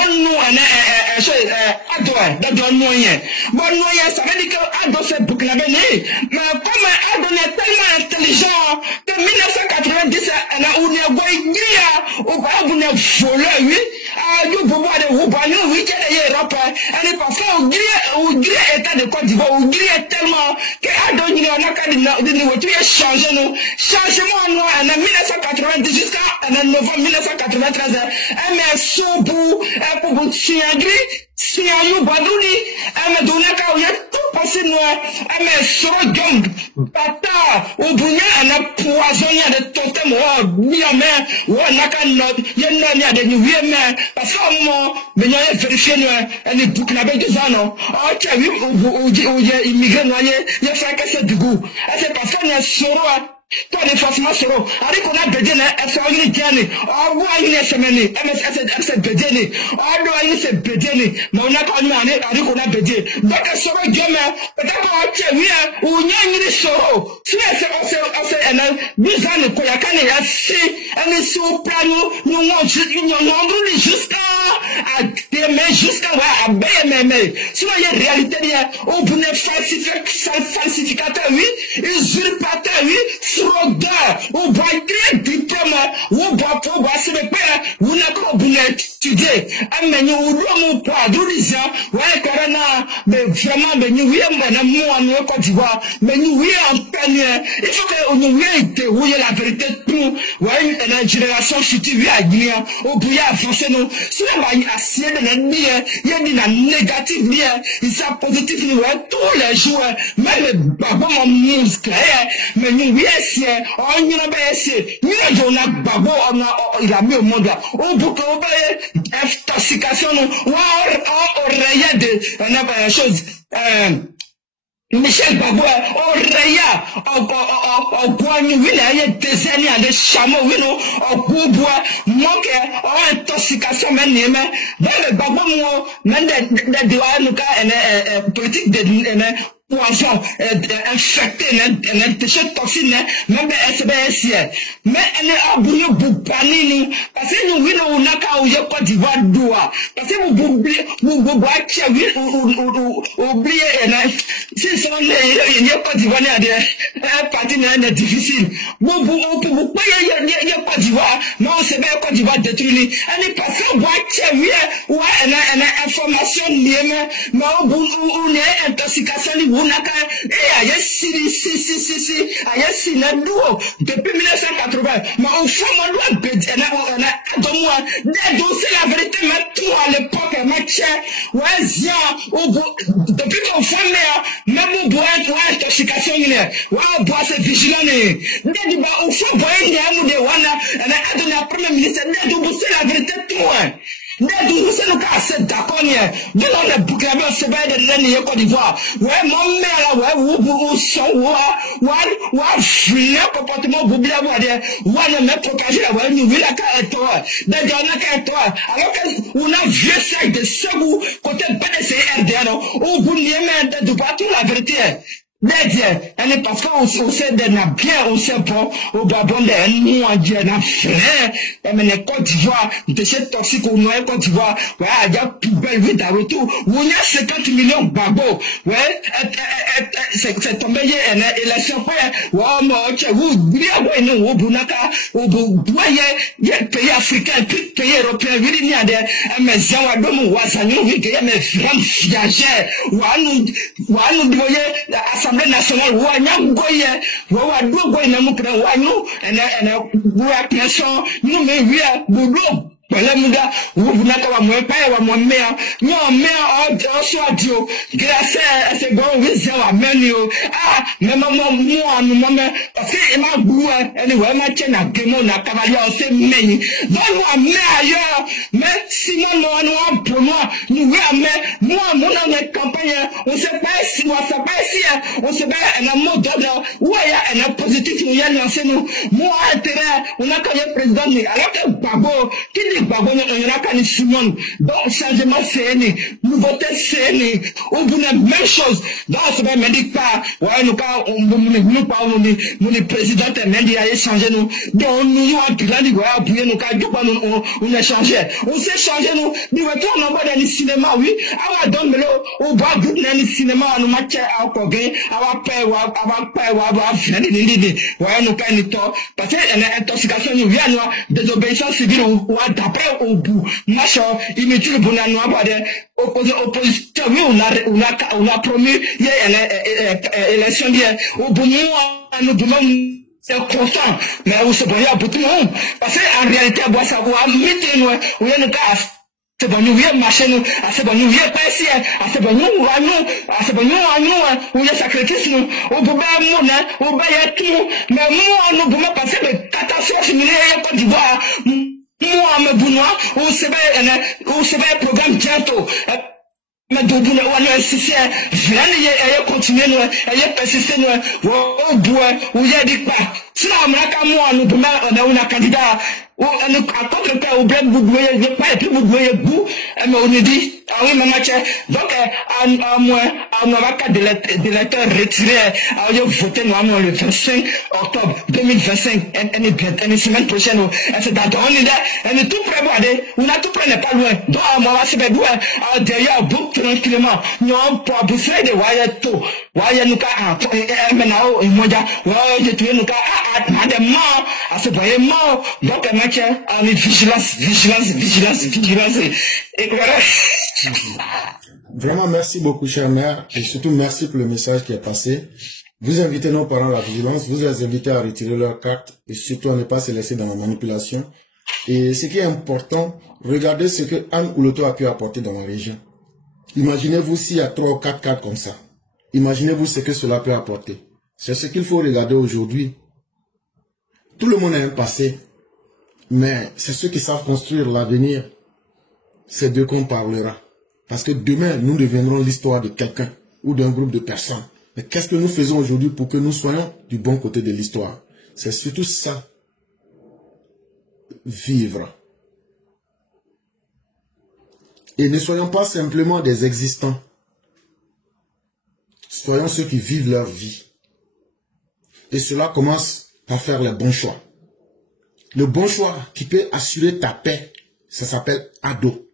bon, ça veut dire que Ado c'est Burkina, mais comme Ado est tellement intelligent que 1990, on a eu une voleur, oui, elle est parfois au gris état de Côte d'Ivoire, au gris tellement que Ado a changé nous. Changement nous en 1990 jusqu'à novembre 1993. Elle met son bout, elle peut vous si on Badouni, elle me donnait quand il y a tout passé noir, elle me sort gang, bâtard, au bout elle a poisonné de totem, bien mais, on a qu'à note, il y a des nouveaux mais, parce qu'au moment, mais il y a vérifié, elle est bouclée de ça, non? Oh, tu as vu, où il y a immigré noyé, il y a fait que c'est du goût. Elle s'est passée, il y a soro. Toi, les forcément soro. Avec on a bédé, elle s'est organisée, oh, vous avez une semaine, elle s'est bédé, oh, doit y se bédé, mais on a pas eu avec on a bédé. Donc, elle sera gamin, peut-être qu'on a tué, ou il y a une soro. Si elle a 10 ans, le Koyakan est assis, elle est sur le plano, nous avons jusqu'à mais si il y a réalité, on peut falsificateur, oui, usurpateur, oui, fraudeur, on va créer diplôme, on va se le faire, on n'a pas étudier, mais nous n'avons pas d'horizon, ouais, corona, mais vraiment, mais nous, oui, en Côte d'Ivoire, mais nous, oui, en peine, il faut que nous, oui, la vérité de nous, ouais, la génération chutie, oui, à Guinée, on peut y avancer, nous, si on va essayer de le dire, il y a des négatifs, il s'est positif, nous, tous les jours, même le babou, mon muscle, mais nous, oui, on y a essayé, nous, on a babou, il a mis au monde, on peut intoxication, on aurait de chose, Michel Babou, on boit une ville, il y a des années, des chameaux, on boit, manque, on intoxication, même, le Babou, même des politique de poison, infecté, un déchet toxique, même SBS, mais elle est abonnée pour banir, parce que nous, on n'a qu'à Côte d'Ivoire doigt, parce que vous oubliez, si sont les Côte d'Ivoire, un partenaire difficile. Vous payez Côte d'Ivoire, mais on sait bien Côte d'Ivoire détruit. Elle est passée au bois, ou elle a information liée, mais on est intoxication. Depuis 1980, mais au fond, on doit c'est la vérité, mais tout à l'époque, depuis qu'on fait même au bois, intoxication, on doit se vigiler. Au fond, on a premier ministre, c'est la vérité, tout. C'est le cas, c'est d'accord, de le boucler, c'est bien de l'année Côte d'Ivoire. Ouais, mon mère, ouais, comportement, vous bien voir des, ouais, ne propager, ouais, nous, la carte, d'ailleurs, on a carte, alors qu'on a vieux sac de secou, côté PDCRD, on vous n'y met de partout la vérité. Elle est parce qu'on sait de la bien, on sait bon, au Gabon, nous, on dit, on a frère, mais les Côte d'Ivoire, de cette toxique, on a Côte d'Ivoire, ouais, il y a plus belle vie d'un retour, on a 50 millions de babos, ouais, c'est tombé, et la surprise, ouais, ok, vous, bien, nous, au Bunaka, au Boyer, il y a pays africains, pays européens, il y a des, mais ça, on a donné, ça, nous, il y a mes femmes fiagères, nous, voyez, l'Assemblée nationale, ou à Goye, ou à Dogoy, nous, nous, nous, nous, Voilà, mon gars, vous n'avez pas moins pas, moi, mère, non, mère, soit Dieu, grâce à ce bon, oui, c'est la même, ah, mais maman, moi, parce que ma boue, elle est vraiment tienne à démon, à cavalier, on s'est mené. Donne-moi, mère ailleurs, mais sinon, nous, pour moi, nous, mais moi, mon campagne, on sait pas si, moi, ça pas ici, on sait pas, un amour d'ordre, où il y a un positif, il y a lancé nous, moi, intérêt, on a quand même président, alors que Babo, qui dit Babo, on y a quand même Simon, donc, changement CNI, nouveauté CNI, on vous la même chose, donc, ça ne me dit pas, ouais, nous, on est président, il a changé nous, donc, nous, on a bilan, on a changé, on s'est changé, nous, nous, on va dans le cinéma, oui, alors, donc, on va dans le cinéma, on a matché à Kogé, à paix, ouais, nous, quand nous, parce que l'intoxication, nous vient, désobéissance civile, ou d'après au bout, machin, il me tue le bon noir, opposition, oui, on a promis, il y a une élection, au bout, nous demandons, c'est constant, mais où se voyait à bout de monde, parce qu'en réalité, à boire ça, ou à meeting, ou il y a une casse. C'est bon, nous, il marché, nous, c'est bon, nous, il pas ici, c'est bon, nous, c'est bon, nous, où il y a sacrifice, nous, au bout de monde, au bas, il y a tout, mais nous, nous pouvons passer de catastrophe, nous, il y a Côte d'Ivoire, nous, me bounois, où c'est un programme bientôt. Mais de bout, on a insisté, viens, il y a continué, nous, il y a persisté, nous, au bout, où il y a dit pas. Sinon, nous, on a un candidat, à contre cas, au bien, vous voyez, pas et puis vous voyez vous, mais on nous dit, ah oui, maman, donc, à moi, on va cas de l'électeur retiré, à voter, nous, le 25 octobre 2025, une semaine prochaine, c'est dans ton idée, on est tout préparé, on a tout près, n'est pas loin, donc, moi, c'est bien, derrière, vous, tranquillement, nous, pour bousser des voyages tout, voyages, nous, maintenant, et moi, j'ai tué, nous, madame, à ce voyement, donc, vigilance. Et voilà. Vraiment, merci beaucoup, chère mère, et surtout merci pour le message qui est passé. Vous invitez nos parents à la vigilance, vous les invitez à retirer leur carte, et surtout à ne pas se laisser dans la manipulation. Et ce qui est important, regardez ce que Anne Ouloto a pu apporter dans la région. Imaginez-vous s'il y a 3 ou 4 cartes comme ça. Imaginez-vous ce que cela peut apporter. C'est ce qu'il faut regarder aujourd'hui. Tout le monde a un passé. Mais c'est ceux qui savent construire l'avenir, c'est d'eux qu'on parlera. Parce que demain, nous deviendrons l'histoire de quelqu'un ou d'un groupe de personnes. Mais qu'est-ce que nous faisons aujourd'hui pour que nous soyons du bon côté de l'histoire? C'est surtout ça. Vivre. Et ne soyons pas simplement des existants. Soyons ceux qui vivent leur vie. Et cela commence par faire les bons choix. Le bon choix qui peut assurer ta paix, ça s'appelle ado.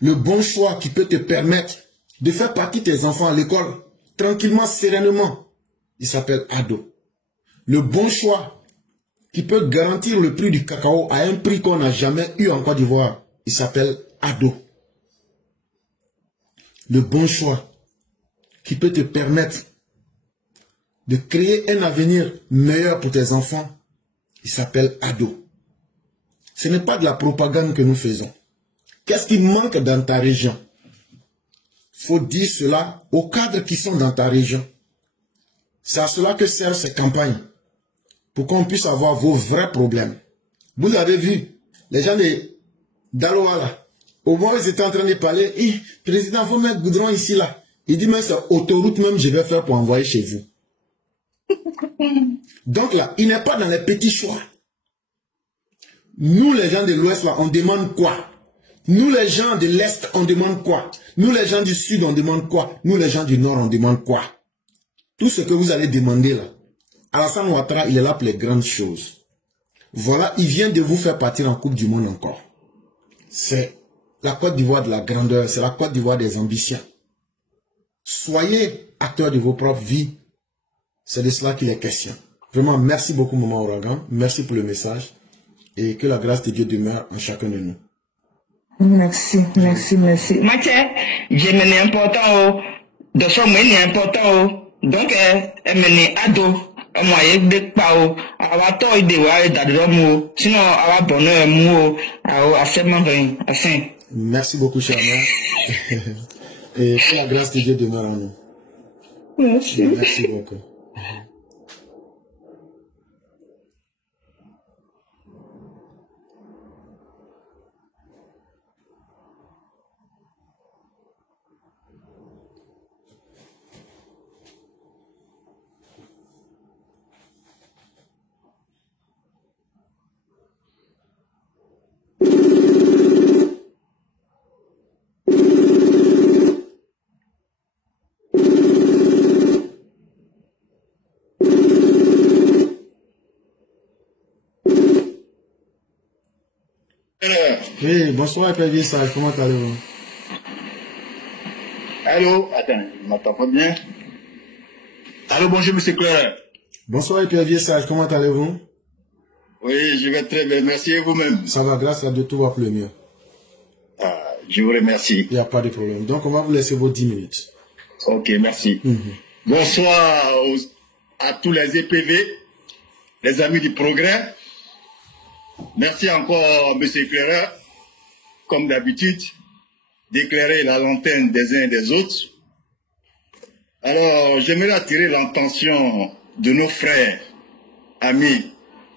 Le bon choix qui peut te permettre de faire partie de tes enfants à l'école, tranquillement, sereinement, il s'appelle ado. Le bon choix qui peut garantir le prix du cacao à un prix qu'on n'a jamais eu en Côte d'Ivoire, il s'appelle ado. Le bon choix qui peut te permettre de créer un avenir meilleur pour tes enfants, il s'appelle ado. Ce n'est pas de la propagande que nous faisons. Qu'est-ce qui manque dans ta région? Il faut dire cela aux cadres qui sont dans ta région. C'est à cela que servent ces campagnes. Pour qu'on puisse avoir vos vrais problèmes. Vous avez vu, les gens d'Aloa là, au moment où ils étaient en train de parler, président, il faut mettre goudron ici là. Il dit, mais c'est autoroute même je vais faire pour envoyer chez vous. Donc là, il n'est pas dans les petits choix. Nous, les gens de l'Ouest, là, on demande quoi? Nous, les gens de l'Est, on demande quoi? Nous, les gens du Sud, on demande quoi? Nous, les gens du Nord, on demande quoi? Tout ce que vous allez demander là, Alassane Ouattara, il est là pour les grandes choses. Voilà, il vient de vous faire partir en Coupe du Monde encore. C'est la Côte d'Ivoire de la grandeur, c'est la Côte d'Ivoire des ambitions. Soyez acteurs de vos propres vies. C'est de cela qu'il est question. Vraiment, merci beaucoup, Maman Ouragan. Merci pour le message. Et que la grâce de Dieu demeure en chacun de nous. Merci. Mathieu, j'ai mené important, de son mené important, donc, elle mené ado. moyen de pao ava to ide wa dadro mu sinon ava bonheur mu a fait mangan afin. Merci beaucoup, Charma. Et que la grâce de Dieu demeure en nous. Merci. Merci beaucoup. Oui, bonsoir, Père Vieux-Sage, comment allez-vous? Allô, attends, je m'entends pas bien. Allô, bonjour, monsieur Claire. Bonsoir, Père Vieux-Sage, comment allez-vous? Oui, je vais très bien, merci et vous-même. Ça va, grâce à Dieu, tout va pour le mieux. Ah, je vous remercie. Il n'y a pas de problème. Donc, on va vous laisser vos 10 minutes. Ok, merci. Bonsoir à tous les EPV, les amis du progrès. Merci encore, monsieur éclaireur, comme d'habitude, d'éclairer la lanterne des uns et des autres. Alors, j'aimerais attirer l'attention de nos frères, amis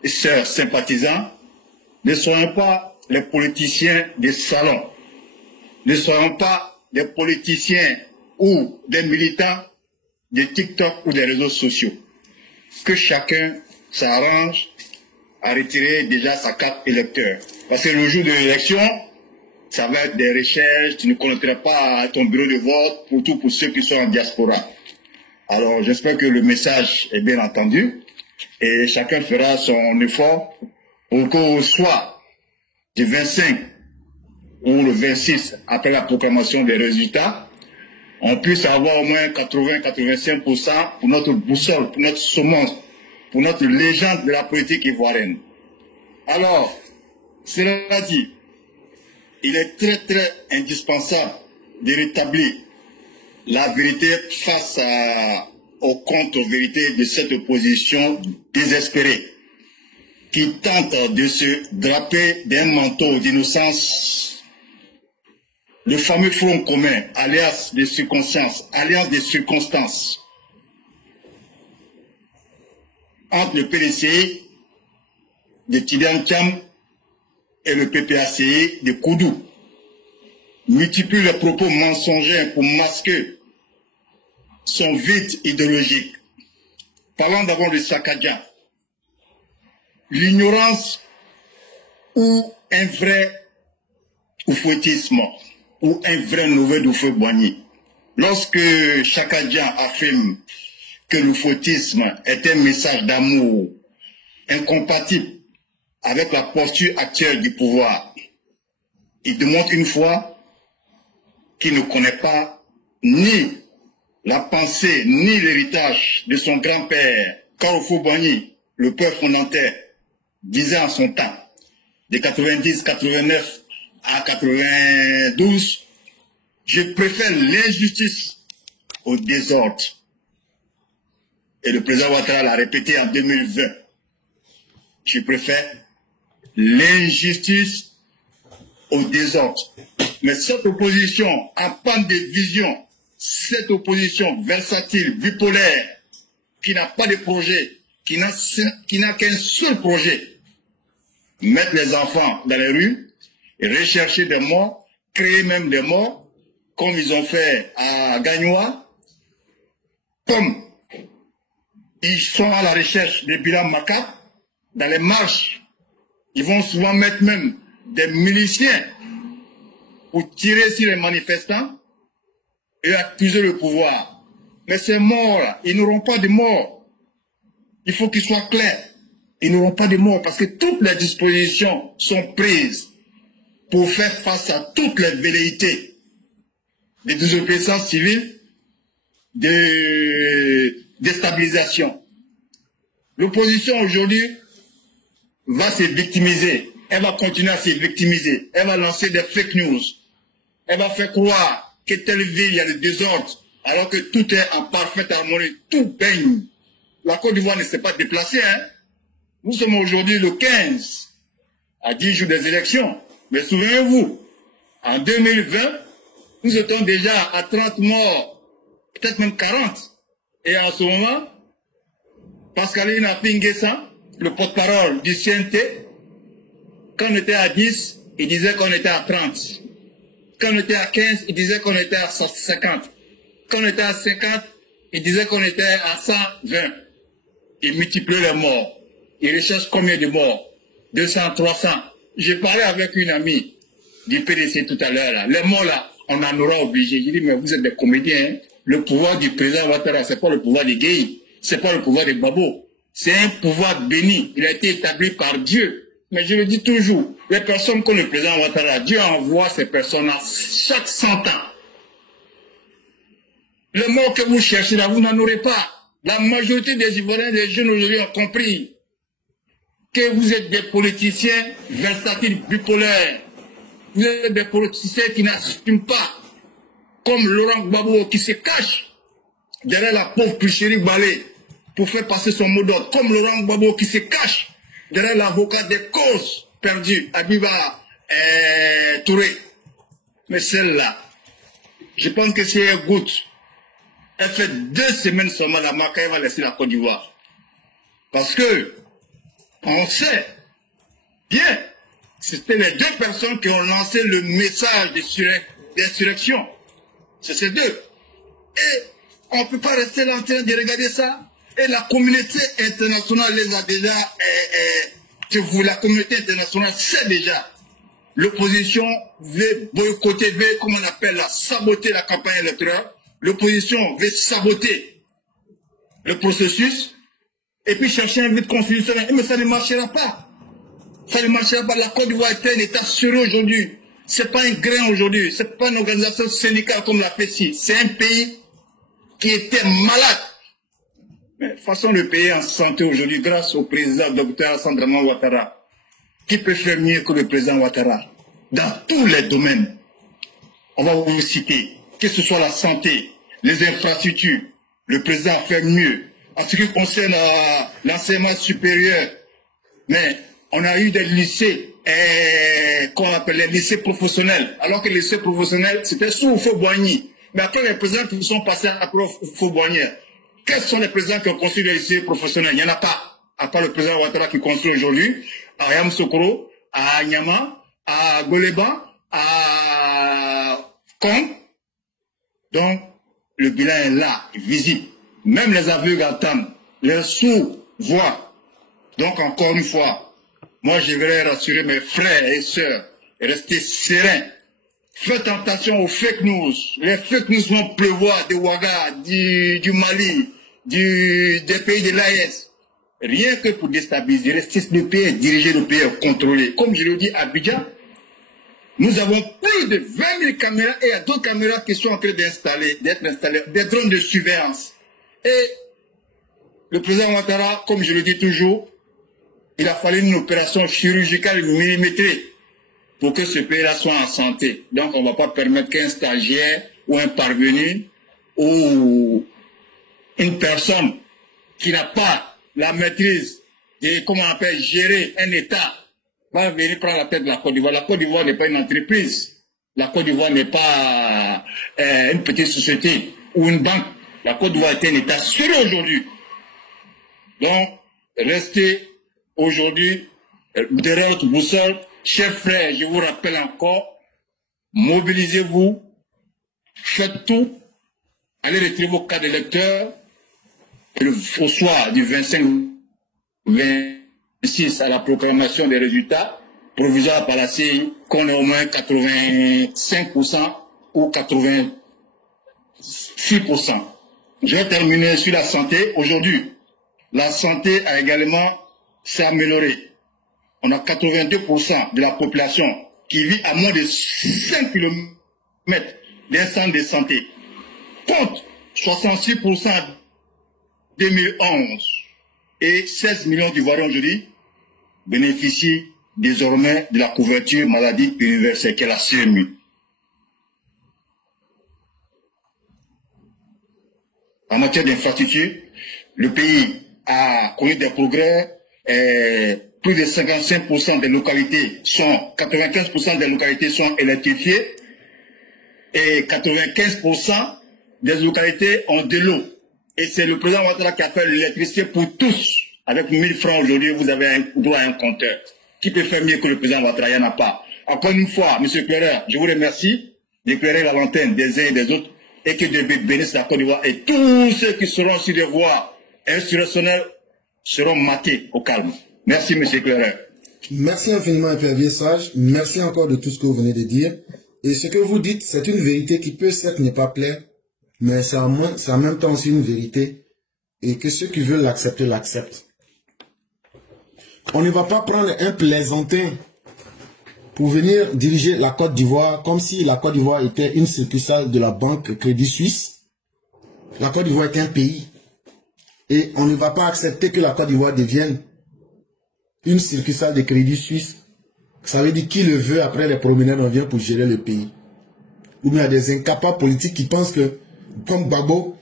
et sœurs sympathisants. Ne soyons pas les politiciens des salons. Ne soyons pas des politiciens ou des militants de TikTok ou des réseaux sociaux. Que chacun s'arrange à retirer déjà sa carte électeur. Parce que le jour de l'élection, ça va être des recherches, tu ne connaîtras pas ton bureau de vote, pour tout pour ceux qui sont en diaspora. Alors j'espère que le message est bien entendu et chacun fera son effort pour qu'au soir du 25 ou le 26, après la proclamation des résultats, on puisse avoir au moins 80-85% pour notre boussole, pour notre semence, pour notre légende de la politique ivoirienne. Alors, cela dit, il est très très indispensable de rétablir la vérité face aux contre-vérités de cette opposition désespérée qui tente de se draper d'un manteau d'innocence. Le fameux front commun, alliance des circonstances, entre le PDCI de Tidiane Cham et le PPACI de Koudou, multiplie les propos mensongers pour masquer son vide idéologique. Parlant d'abord de Sakadja, l'ignorance ou un vrai oufouettisme ou un vrai nouvel Oufouet-Boigny. Lorsque Sakadja affirme que l'oufouettisme est un message d'amour incompatible avec la posture actuelle du pouvoir, il démontre une fois qu'il ne connaît pas ni la pensée ni l'héritage de son grand-père, car Oufouet-Boigny, le père fondateur, disait en son temps, de 90-89 à 92, je préfère l'injustice au désordre. Et le président Ouattara l'a répété en 2020. Je préfère l'injustice au désordre. Mais cette opposition en panne de vision, cette opposition versatile, bipolaire, qui n'a pas de projet, qui n'a qu'un seul projet, mettre les enfants dans les rues, et rechercher des morts, créer même des morts, comme ils ont fait à Gagnoa, comme ils sont à la recherche des bilans macabres, dans les marches, ils vont souvent mettre même des miliciens pour tirer sur les manifestants et accuser le pouvoir. Mais ces morts-là, ils n'auront pas de morts. Il faut qu'ils soient clairs. Ils n'auront pas de morts parce que toutes les dispositions sont prises pour faire face à toutes les velléités de désobéissance civile, de déstabilisation. L'opposition aujourd'hui va se victimiser. Elle va continuer à se victimiser. Elle va lancer des fake news. Elle va faire croire que telle ville, il y a le désordre, alors que tout est en parfaite harmonie. Tout baigne la Côte d'Ivoire ne s'est pas déplacée. Hein. Nous sommes aujourd'hui le 15, à 10 jours des élections. Mais souvenez-vous, en 2020, nous étions déjà à 30 morts, peut-être même 40. Et en ce moment, Pascaline Pinguessa, le porte-parole du CNT, quand on était à 10, il disait qu'on était à 30. Quand on était à 15, il disait qu'on était à 50. Quand on était à 50, il disait qu'on était à 120. Il multipliait les morts. Il recherche combien de morts? 200, 300. J'ai parlé avec une amie du PDC tout à l'heure. Là. Les morts là, on en aura obligé. J'ai dit, mais vous êtes des comédiens. Hein? Le pouvoir du président Ouattara, ce n'est pas le pouvoir des gays. Ce n'est pas le pouvoir des babos. C'est un pouvoir béni. Il a été établi par Dieu. Mais je le dis toujours, les personnes comme le président Ouattara, Dieu envoie ces personnes chaque 100 ans. Le mot que vous cherchez là, vous n'en aurez pas. La majorité des Ivoiriens, des jeunes aujourd'hui ont compris que vous êtes des politiciens versatiles, bipolaires. Vous êtes des politiciens qui n'assument pas. Comme Laurent Gbagbo qui se cache derrière la pauvre Puchéri Balé pour faire passer son mot d'ordre. Comme Laurent Gbagbo qui se cache derrière l'avocat des causes perdues, Abiba Touré. Mais celle-là, je pense que c'est une goutte. Elle fait 2 semaines seulement la marque, elle va laisser la Côte d'Ivoire. Parce que, on sait bien, c'était les 2 personnes qui ont lancé le message d'insurrection. C'est ces 2. Et on ne peut pas rester là en train de regarder ça. Et la communauté internationale les a déjà, la communauté internationale sait déjà. L'opposition veut boycotter, veut, comme on appelle, saboter la campagne électorale. L'opposition veut saboter le processus et puis chercher un vide constitutionnel. Mais ça ne marchera pas. Ça ne marchera pas. La Côte d'Ivoire est un État sérieux aujourd'hui. Ce n'est pas un grain aujourd'hui. Ce n'est pas une organisation syndicale comme la FECI. C'est un pays qui était malade. Mais de toute façon, le pays est en santé aujourd'hui grâce au président Dr Alassane Dramane Ouattara. Qui peut faire mieux que le président Ouattara? Dans tous les domaines. On va vous citer. Que ce soit la santé, les infrastructures, le président a fait mieux. En ce qui concerne l'enseignement supérieur, mais on a eu des lycées, qu'on appelle les lycées professionnels, alors que les lycées professionnels, c'était sous Faux-Boigny. Mais après les présidents qui sont passés après Faux-Boigny, quels sont les présidents qui ont construit les lycées professionnels? Il n'y en a pas, à part le président Ouattara qui construit aujourd'hui, à Yamoussoukro, à Nyama, à Goleba, à Kong. Donc, le bilan est là, visible. Même les aveugles entendent, les sourds voient. Donc, encore une fois, moi, je voudrais rassurer mes frères et sœurs, restez sereins. Faites attention aux fake news. Les fake news vont pleuvoir de Ouaga, du Mali, des pays de l'AES. Rien que pour déstabiliser, rester le pays, diriger le pays, contrôler. Comme je le dis à Abidjan, nous avons plus de 20 000 caméras et il y a d'autres caméras qui sont en train d'être installées, des drones de surveillance. Et le président Ouattara, comme je le dis toujours, il a fallu une opération chirurgicale millimétrée pour que ce pays-là soit en santé. Donc on ne va pas permettre qu'un stagiaire ou un parvenu ou une personne qui n'a pas la maîtrise de, comment on appelle, gérer un État, va venir prendre la tête de la Côte d'Ivoire. La Côte d'Ivoire n'est pas une entreprise. La Côte d'Ivoire n'est pas une petite société ou une banque. La Côte d'Ivoire est un État sérieux aujourd'hui. Donc, restez aujourd'hui derrière votre boussole. Chers frères, je vous rappelle encore, mobilisez-vous, faites tout, allez retirer vos cartes d'électeurs, et au soir du 25-26 à la proclamation des résultats provisoires par la CI, qu'on ait au moins 85% ou 86%. Je vais terminer sur la santé. Aujourd'hui, la santé a également s'est améliorée. On a 82% de la population qui vit à moins de 5 km d'un centre de santé, contre 66% en 2011. Et 16 millions d'Ivoiriens aujourd'hui bénéficient désormais de la couverture maladie universelle, qui est la CMU. En matière d'infrastructure, le pays a connu des progrès. Plus de 55% des localités 95% des localités sont électrifiées et 95% des localités ont de l'eau. Et c'est le président Ouattara qui a fait l'électricité pour tous. Avec 1000 francs aujourd'hui, vous avez un droit à un compteur. Qui peut faire mieux que le président Ouattara? Il n'y en a pas. Encore une fois, M. Éclaireur, je vous remercie d'éclairer la lanterne des uns et des autres et que Dieu bénisse la Côte d'Ivoire et tous ceux qui seront sur des voies insurrectionnelles seront matés au calme. Merci, M. Éclaireur. Merci infiniment, Père Vieux-Sage. Merci encore de tout ce que vous venez de dire. Et ce que vous dites, c'est une vérité qui peut certes ne pas plaire, mais c'est en même temps aussi une vérité. Et que ceux qui veulent l'accepter, l'acceptent. On ne va pas prendre un plaisantin pour venir diriger la Côte d'Ivoire comme si la Côte d'Ivoire était une succursale de la banque Crédit Suisse. La Côte d'Ivoire est un pays. Et on ne va pas accepter que la Côte d'Ivoire devienne une succursale de Crédit Suisse. Ça veut dire qui le veut, après les promenades, on vient pour gérer le pays. Ou bien il y a des incapables politiques qui pensent que, comme Gbagbo,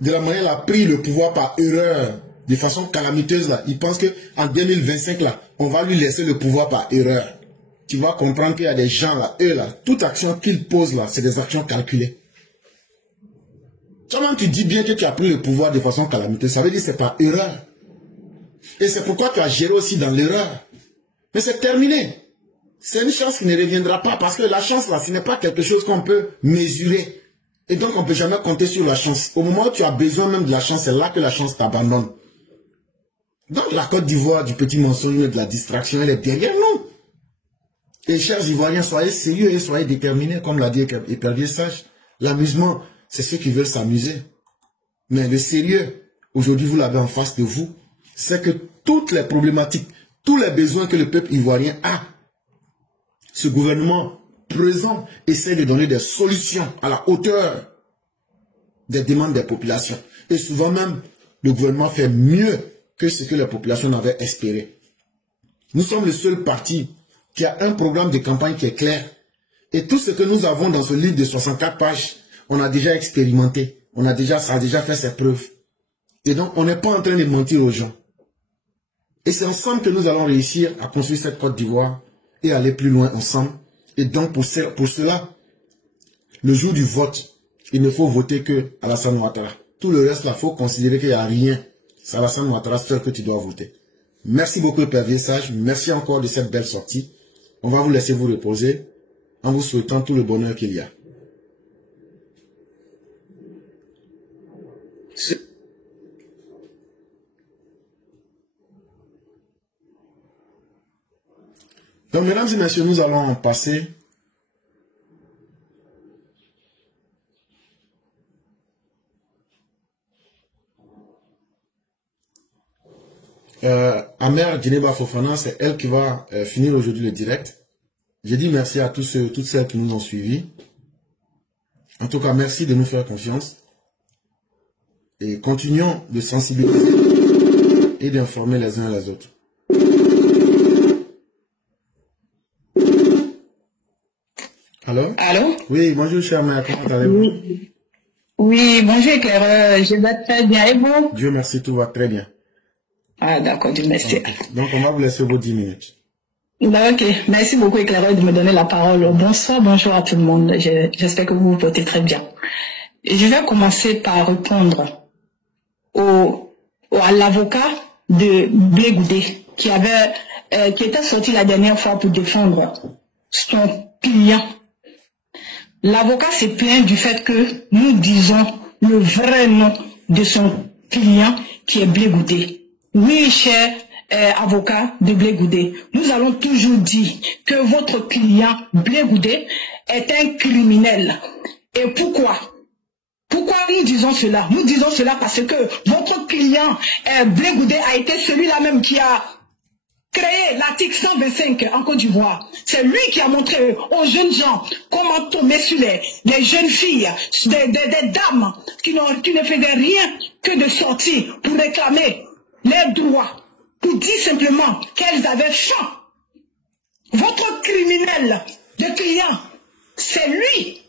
de la manière il a pris le pouvoir par erreur, de façon calamiteuse, là, il pense qu'en 2025, là, on va lui laisser le pouvoir par erreur. Tu vas comprendre qu'il y a des gens là, eux là, toute action qu'ils posent là, c'est des actions calculées. Toi-même, tu dis bien que tu as pris le pouvoir de façon calamiteuse, ça veut dire que c'est par erreur. Et c'est pourquoi tu as géré aussi dans l'erreur. Mais c'est terminé. C'est une chance qui ne reviendra pas, parce que la chance là, ce n'est pas quelque chose qu'on peut mesurer. Et donc, on ne peut jamais compter sur la chance. Au moment où tu as besoin même de la chance, c'est là que la chance t'abandonne. Donc, la Côte d'Ivoire, du petit mensonge, de la distraction, elle est derrière nous. Et chers Ivoiriens, soyez sérieux et soyez déterminés, comme l'a dit Père Sage. L'amusement, c'est ceux qui veulent s'amuser. Mais le sérieux, aujourd'hui, vous l'avez en face de vous, c'est que toutes les problématiques, tous les besoins que le peuple ivoirien a, ce gouvernement présent essaie de donner des solutions à la hauteur des demandes des populations. Et souvent même, le gouvernement fait mieux que ce que les populations n'avaient espéré. Nous sommes le seul parti qui a un programme de campagne qui est clair. Et tout ce que nous avons dans ce livre de 64 pages, on a déjà expérimenté. Ça a déjà fait ses preuves. Et donc, on n'est pas en train de mentir aux gens. Et c'est ensemble que nous allons réussir à construire cette Côte d'Ivoire et aller plus loin ensemble. Et donc, pour cela, le jour du vote, il ne faut voter que Alassane Ouattara. Tout le reste, là, il faut considérer qu'il n'y a rien. C'est Alassane Ouattara seul que tu dois voter. Merci beaucoup, Père Vieux-Sage. Merci encore de cette belle sortie. On va vous laisser vous reposer en vous souhaitant tout le bonheur qu'il y a. Donc, mesdames et messieurs, nous allons passer à Mère Djeneba Fofana, c'est elle qui va finir aujourd'hui le direct. J'ai dit merci à toutes celles qui nous ont suivis. En tout cas, merci de nous faire confiance. Et continuons de sensibiliser et d'informer les uns les autres. Allô? Allô? Oui, bonjour chère mère, comment allez-vous? Oui, bonjour éclaireur, je vais très bien et vous? Dieu merci, tout va très bien. Ah d'accord, Dieu merci. Okay. Donc on va vous laisser vos 10 minutes. Ok, merci beaucoup éclaireur de me donner la parole. Bonsoir, bonjour à tout le monde, j'espère que vous vous portez très bien. Et je vais commencer par répondre à l'avocat de Blé Goudé qui était sorti la dernière fois pour défendre son client. L'avocat s'est plaint du fait que nous disons le vrai nom de son client qui est Blé Goudé. Oui, cher avocat de Blé Goudé, nous allons toujours dire que votre client Blé Goudé est un criminel. Et pourquoi? Pourquoi nous disons cela? Nous disons cela parce que votre client Blé Goudé a été celui-là même qui a créé l'article 125 en Côte d'Ivoire. C'est lui qui a montré aux jeunes gens comment tomber sur les jeunes filles, des dames qui ne faisaient rien que de sortir pour réclamer leurs droits, pour dire simplement qu'elles avaient faim. Votre criminel de client, c'est lui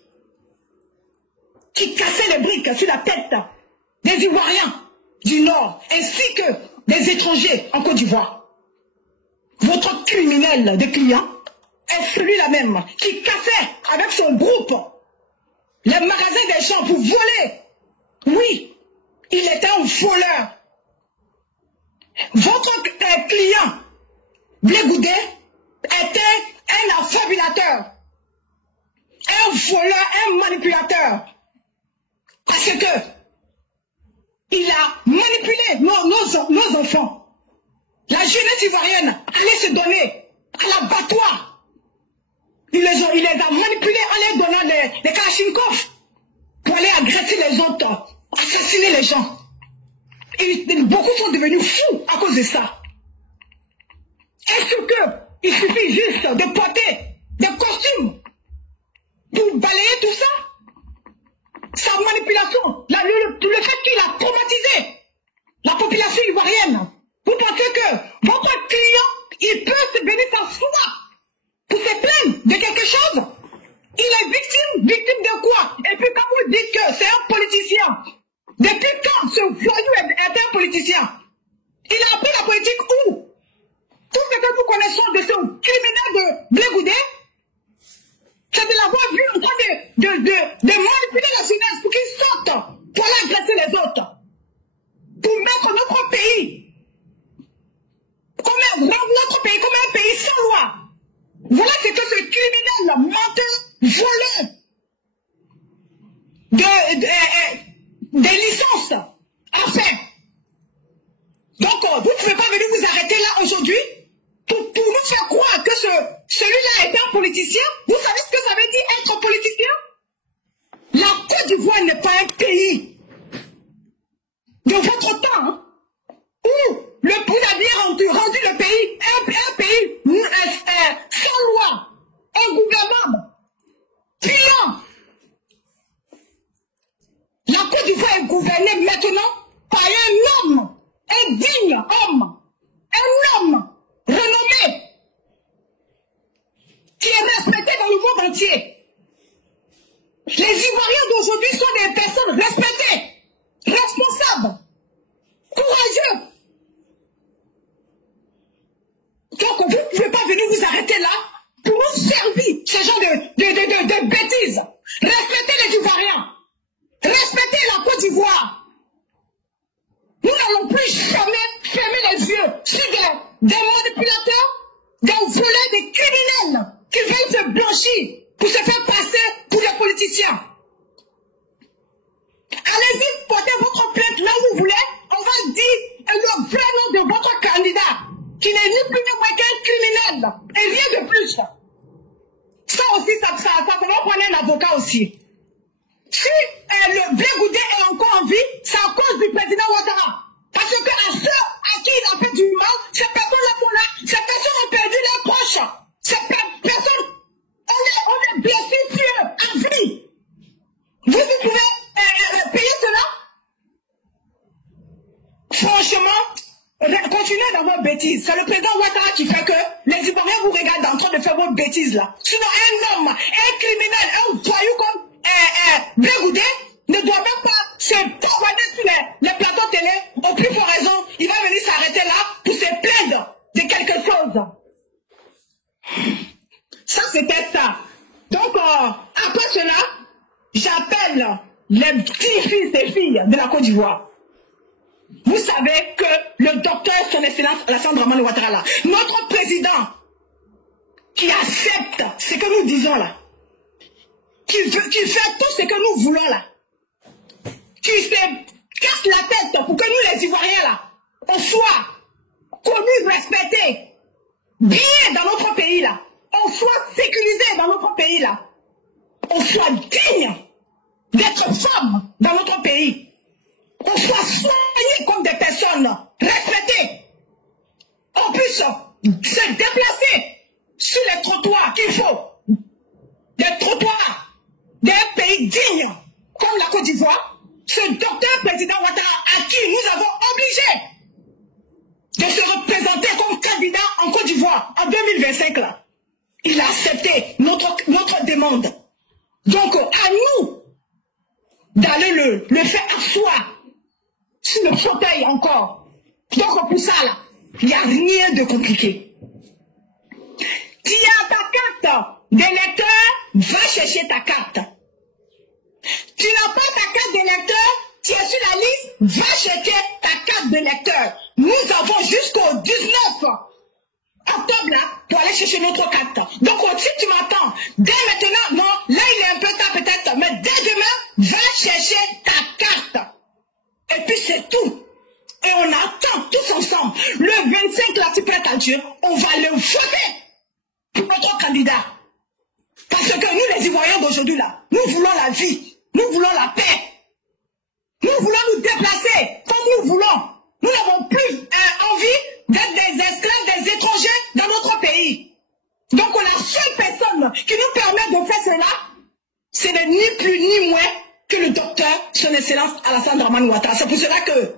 qui cassait les briques sur la tête des Ivoiriens. du Nord, ainsi que des étrangers en Côte d'Ivoire. Votre criminel de client est celui-là même qui cassait avec son groupe les magasins des gens pour voler. Oui, il était un voleur. Votre client, Blé Goudé, était un affabulateur, un voleur, un manipulateur. Parce que il a manipulé nos enfants. La jeunesse ivoirienne allait se donner à l'abattoir. Il les a manipulés en les donnant des Kalachnikov pour aller agresser les autres, assassiner les gens. Beaucoup sont devenus fous à cause de ça. Est-ce qu'il suffit juste de porter des costumes pour balayer tout ça? Sa manipulation, le fait qu'il a traumatisé la population ivoirienne. Vous pensez que votre client, il peut venir s'asseoir pour se plaindre de quelque chose? Il est victime de quoi? Et puis quand vous dites que c'est un politicien, depuis quand ce voyou était un politicien? Il a appris la politique où? Tout ce que nous connaissons de ce criminel de Blé Goudé, c'est de l'avoir vu en train de manipuler la jeunesse pour qu'ils sortent, pour aller agresser les autres, pour mettre notre pays comme un pays sans loi. Voilà ce que ce criminel menteur, voleur des licences a fait. Donc, vous ne pouvez pas venir vous arrêter là aujourd'hui pour nous faire croire que celui-là était un politicien. Vous savez ce que ça veut dire être politicien? La Côte d'Ivoire n'est pas un pays de votre temps, hein, où vous aviez rendu le pays un pays sans loi, ingouvernable, puant. La Côte d'Ivoire est gouvernée maintenant par un homme, un digne homme, un homme renommé, qui est respecté dans le monde entier. Les Ivoiriens d'aujourd'hui sont des personnes respectées, responsables, courageux. Donc vous ne pouvez pas venir vous arrêter là pour nous servir ce genre de bêtises. Respectez les Ivoiriens. Respectez la Côte d'Ivoire. Nous n'allons plus jamais fermer les yeux sur des manipulateurs, des voleurs, des criminels qui veulent se blanchir pour se faire passer pour des politiciens. Allez-y, portez votre plainte là où vous voulez. On va dire le vrai nom de votre candidat, qui n'est ni plus ni moins qu'un criminel, et rien de plus. Ça aussi, ça va prendre un avocat aussi. Si le Blé Goudé est encore en vie, c'est à cause du président Ouattara. Parce que à ceux à qui il a fait du mal, ces personnes-là sont là, ces personnes ont perdu leurs proches. Ces personnes, on est blessés pieux à vie. Vous pouvez payer cela? Franchement, continuez dans vos bêtises. C'est le président Ouattara qui fait que les Ivoiriens vous regardent en train de faire vos bêtises là. Sinon, un homme, un criminel, un voyou comme Blé Goudé ne doit même pas se pavaner sur les plateaux télé. Au plus fort raison, il va venir s'arrêter là pour se plaindre de quelque chose. Ça, c'était ça. Donc, après cela, j'appelle les petits fils et filles de la Côte d'Ivoire. Vous savez que le docteur, son excellence Alassane Dramane Ouattara là, notre président, qui accepte ce que nous disons là, qui fait tout ce que nous voulons là, qui se casse la tête pour que nous les Ivoiriens là, on soit connus, respectés, bien dans notre pays là, on soit sécurisés dans notre pays là, on soit digne d'être femmes dans notre pays, on soit soignés comme des personnes respectées, on puisse se déplacer sur les trottoirs qu'il faut, des trottoirs d'un pays digne comme la Côte d'Ivoire. Ce docteur président Ouattara à qui nous avons obligé de se représenter comme candidat en Côte d'Ivoire en 2025 là, il a accepté notre demande. Donc à nous d'aller le faire asseoir sur le fauteuil encore. Donc pour ça, là, il n'y a rien de compliqué. Tu as ta carte d'électeur, va chercher ta carte. Tu n'as pas ta carte d'électeur, tu es sur la liste, va chercher ta carte d'électeur. Nous avons jusqu'au 19 octobre là pour aller chercher notre carte. Donc si tu m'attends, dès maintenant, non, là il est un peu tard peut-être, mais dès demain, va chercher ta carte. Et puis c'est tout. Et on attend tous ensemble. Le 25 là, tu prêtes à Dieu, on va le voter pour notre candidat. Parce que nous les Ivoiriens d'aujourd'hui là, nous voulons la vie, nous voulons la paix. Nous voulons nous déplacer comme nous voulons. Nous n'avons plus envie d'être des esclaves, des étrangers dans notre pays. Donc la seule personne qui nous permet de faire cela, c'est ni plus ni moins que le docteur, son excellence Alassane Dramane Ouattara. C'est pour cela que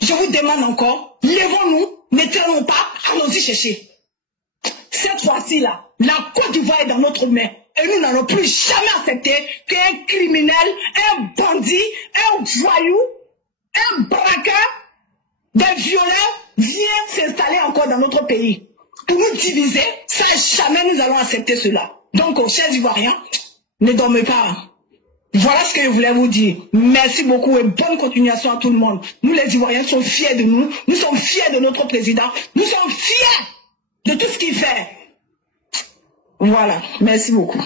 je vous demande encore, lèvons-nous, ne traînons pas, allons-y chercher. Cette fois-ci là, la Côte d'Ivoire est dans notre main. Et nous n'allons plus jamais accepter qu'un criminel, un bandit, un voyou, un braqueur, des violeurs viennent s'installer encore dans notre pays. Pour nous diviser, ça jamais nous allons accepter cela. Donc, chers Ivoiriens, ne dormez pas. Voilà ce que je voulais vous dire. Merci beaucoup et bonne continuation à tout le monde. Nous les Ivoiriens sommes fiers de nous. Nous sommes fiers de notre président. Nous sommes fiers de tout ce qu'il fait. Voilà, merci beaucoup.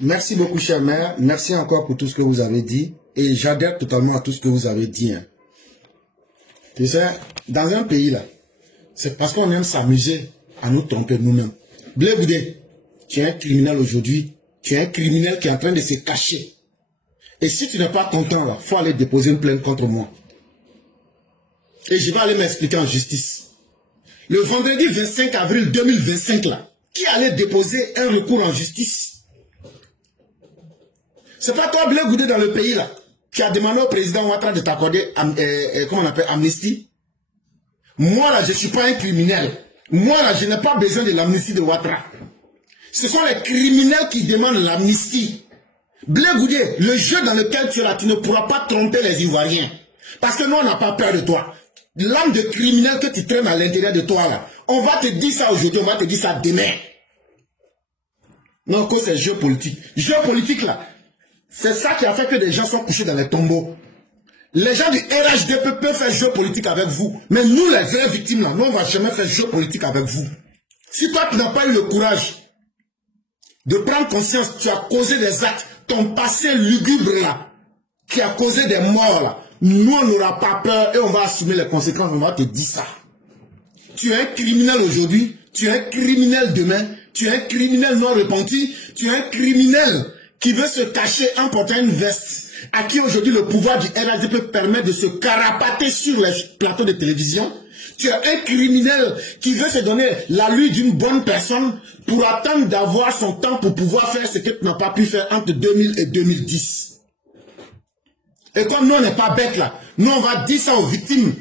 Merci beaucoup, chère mère. Merci encore pour tout ce que vous avez dit. Et j'adhère totalement à tout ce que vous avez dit. Hein. Tu sais, dans un pays là, c'est parce qu'on aime s'amuser à nous tromper nous-mêmes. Blé Goudé, tu es un criminel aujourd'hui. Tu es un criminel qui est en train de se cacher. Et si tu n'es pas content là, il faut aller déposer une plainte contre moi. Et je vais aller m'expliquer en justice. Le vendredi 25 avril 2025 là, qui allait déposer un recours en justice? C'est pas toi, Blé Goudé, dans le pays là, qui a demandé au président Ouattara de t'accorder, comment on appelle, amnistie. Moi là, je ne suis pas un criminel. Moi là, je n'ai pas besoin de l'amnistie de Ouattara. Ce sont les criminels qui demandent l'amnistie. Blé Goudé, le jeu dans lequel tu es là, tu ne pourras pas tromper les Ivoiriens. Parce que nous, on n'a pas peur de toi. L'âme de criminel que tu traînes à l'intérieur de toi là, on va te dire ça aujourd'hui, on va te dire ça demain. Non, que c'est jeu politique. Jeu politique là, c'est ça qui a fait que des gens sont couchés dans les tombeaux. Les gens du RHD peuvent faire jeu politique avec vous. Mais nous, les vraies victimes là, nous, on ne va jamais faire jeu politique avec vous. Si toi, tu n'as pas eu le courage de prendre conscience, tu as causé des actes, ton passé lugubre là, qui a causé des morts là, nous, on n'aura pas peur et on va assumer les conséquences, on va te dire ça. Tu es un criminel aujourd'hui, tu es un criminel demain, tu es un criminel non repenti, tu es un criminel qui veut se cacher en portant une veste, à qui aujourd'hui le pouvoir du RHD peut permettre de se carapater sur les plateaux de télévision. Tu es un criminel qui veut se donner l'allure d'une bonne personne pour attendre d'avoir son temps pour pouvoir faire ce que tu n'as pas pu faire entre 2000 et 2010. Et comme nous, on n'est pas bêtes là, nous, on va dire ça aux victimes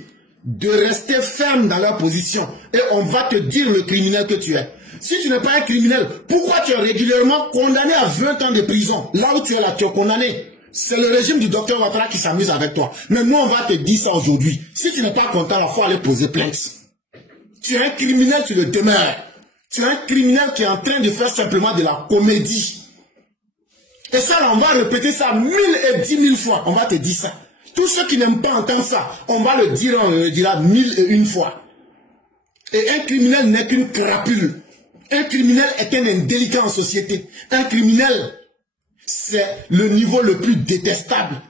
de rester fermes dans leur position. Et on va te dire le criminel que tu es. Si tu n'es pas un criminel, pourquoi tu es régulièrement condamné à 20 ans de prison? Là où tu es là, tu es condamné. C'est le régime du docteur Ouattara qui s'amuse avec toi. Mais nous, on va te dire ça aujourd'hui. Si tu n'es pas content, il faut aller poser plainte. Tu es un criminel, tu le demeures. Tu es un criminel qui est en train de faire simplement de la comédie. Et ça, là, on va répéter ça 1000 et 10 000 fois. On va te dire ça. Tous ceux qui n'aiment pas entendre ça, on va le dire, on le dira 1001 fois. Et un criminel n'est qu'une crapule. Un criminel est un indélicat en société. Un criminel, c'est le niveau le plus détestable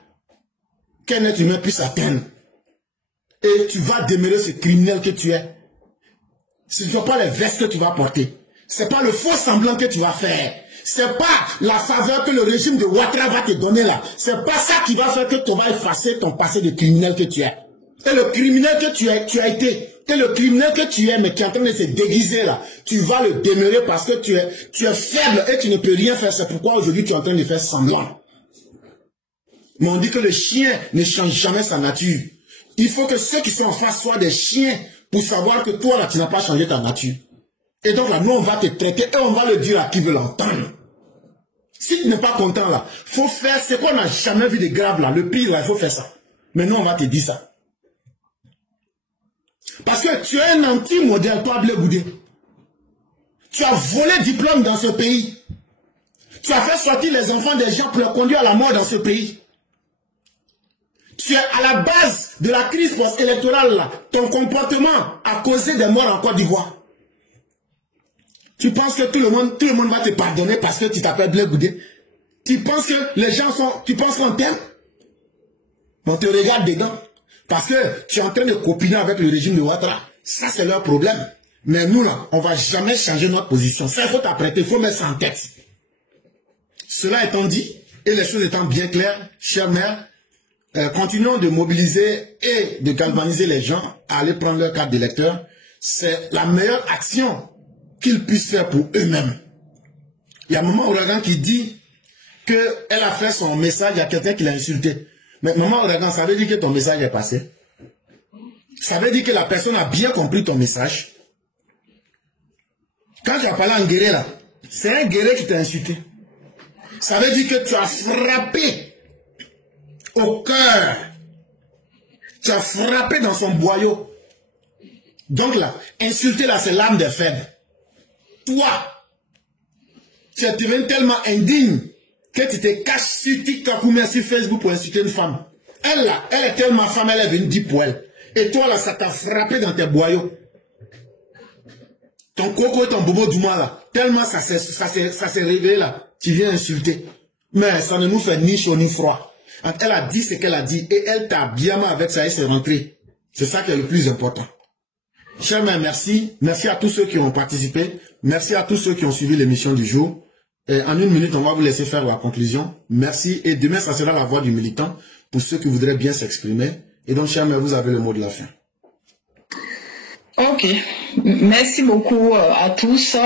qu'un être humain puisse atteindre. Et tu vas demeurer ce criminel que tu es. Ce ne sont pas les vestes que tu vas porter. Ce n'est pas le faux semblant que tu vas faire. Ce n'est pas la faveur que le régime de Ouattara va te donner là. Ce n'est pas ça qui va faire que tu vas effacer ton passé de criminel que tu es. Et le criminel que tu as été, et le criminel que tu es, mais qui est en train de se déguiser là, tu vas le demeurer parce que tu es faible et tu ne peux rien faire. C'est pourquoi aujourd'hui tu es en train de faire semblant. Mais on dit que le chien ne change jamais sa nature. Il faut que ceux qui sont en face soient des chiens pour savoir que toi là, tu n'as pas changé ta nature. Et donc là, nous on va te traiter et on va le dire à qui veut l'entendre. Si tu n'es pas content là, faut faire ce qu'on n'a jamais vu de grave là, le pire là, il faut faire ça. Mais nous on va te dire ça. Parce que tu es un anti-modèle, toi, Blé Goudé. Tu as volé diplôme dans ce pays. Tu as fait sortir les enfants des gens pour les conduire à la mort dans ce pays. Tu es à la base de la crise post-électorale. Ton comportement a causé des morts en Côte d'Ivoire. Tu penses que tout le monde va te pardonner parce que tu t'appelles Blé Goudé? Tu penses que les gens sont... Tu penses qu'on t'aime? On te regarde dedans. Parce que tu es en train de copiner avec le régime de Ouattara. Ça, c'est leur problème. Mais nous, là, on ne va jamais changer notre position. Ça, il faut t'apprêter, il faut mettre ça en tête. Cela étant dit, et les choses étant bien claires, chers maires, continuons de mobiliser et de galvaniser les gens à aller prendre leur carte d'électeur. C'est la meilleure action qu'ils puissent faire pour eux-mêmes. Il y a Maman Ouragan qui dit qu'elle a fait son message à quelqu'un qui l'a insulté. Mais Maman Ouragan, ça veut dire que ton message est passé. Ça veut dire que la personne a bien compris ton message. Quand tu as parlé en guéré là, c'est un guéré qui t'a insulté. Ça veut dire que tu as frappé au cœur. Tu as frappé dans son boyau. Donc là, insulter là, c'est l'âme des faibles. Toi, tu es devenu tellement indigne que tu te caches sur TikTok ou sur Facebook pour insulter une femme. Elle là, elle est tellement femme, elle est venue dire pour elle. Et toi là, ça t'a frappé dans tes boyaux. Ton coco et ton bobo du mois là, tellement ça s'est révélé là, tu viens insulter. Mais ça ne nous fait ni chaud ni froid. Elle a dit ce qu'elle a dit et elle t'a bien mal avec ça et c'est rentré. C'est ça qui est le plus important. Chers mères, merci. Merci à tous ceux qui ont participé. Merci à tous ceux qui ont suivi l'émission du jour. Et en une minute, on va vous laisser faire la conclusion. Merci. Et demain, ça sera la voix du militant pour ceux qui voudraient bien s'exprimer. Et donc, chers mères, vous avez le mot de la fin. Ok. Merci beaucoup à tous.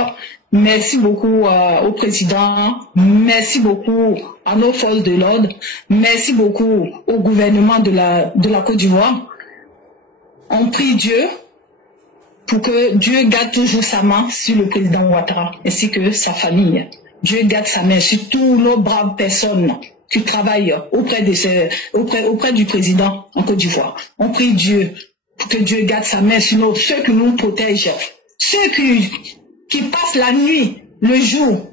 Merci beaucoup au président. Merci beaucoup à nos forces de l'ordre. Merci beaucoup au gouvernement de la Côte d'Ivoire. On prie Dieu pour que Dieu garde toujours sa main sur le président Ouattara ainsi que sa famille. Dieu garde sa main sur toutes nos braves personnes qui travaillent auprès du président en Côte d'Ivoire. On prie Dieu pour que Dieu garde sa main sur ceux qui nous protègent, ceux qui passent la nuit, le jour,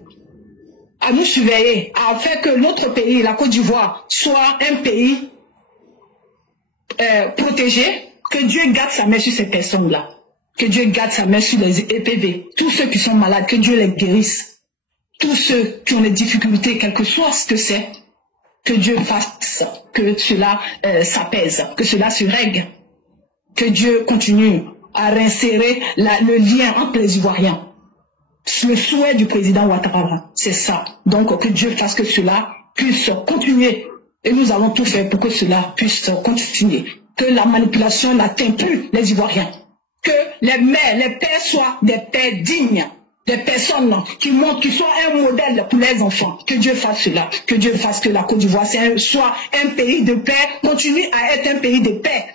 à nous surveiller, à faire que notre pays, la Côte d'Ivoire, soit un pays protégé, que Dieu garde sa main sur ces personnes-là. Que Dieu garde sa main sur les EPV, tous ceux qui sont malades, que Dieu les guérisse. Tous ceux qui ont des difficultés, quel que soit ce que c'est, que Dieu fasse, que cela s'apaise, que cela se règle. Que Dieu continue à réinsérer le lien entre les Ivoiriens. Le souhait du président Ouattara, c'est ça. Donc que Dieu fasse que cela puisse continuer. Et nous allons tout faire pour que cela puisse continuer. Que la manipulation n'atteint plus les Ivoiriens. Que les mères, les pères soient des pères dignes, des personnes qui montrent, qui sont un modèle pour les enfants. Que Dieu fasse cela. Que Dieu fasse que la Côte d'Ivoire soit un pays de paix, continue à être un pays de paix.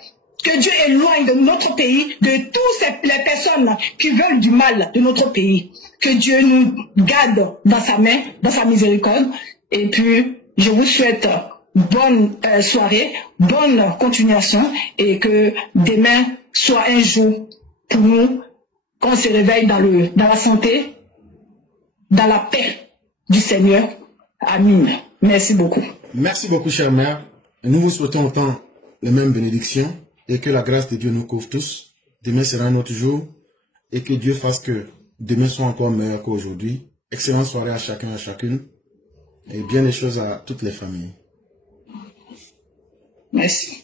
Que Dieu éloigne de notre pays de toutes les personnes qui veulent du mal de notre pays. Que Dieu nous garde dans sa main, dans sa miséricorde. Et puis, je vous souhaite bonne soirée, bonne continuation et que demain soit un jour pour nous, qu'on se réveille dans la santé, dans la paix du Seigneur. Amen. Merci beaucoup. Merci beaucoup, chère mère. Nous vous souhaitons autant les mêmes bénédictions et que la grâce de Dieu nous couvre tous. Demain sera un autre jour et que Dieu fasse que demain soit encore meilleur qu'aujourd'hui. Excellente soirée à chacun et à chacune et bien des choses à toutes les familles. Merci.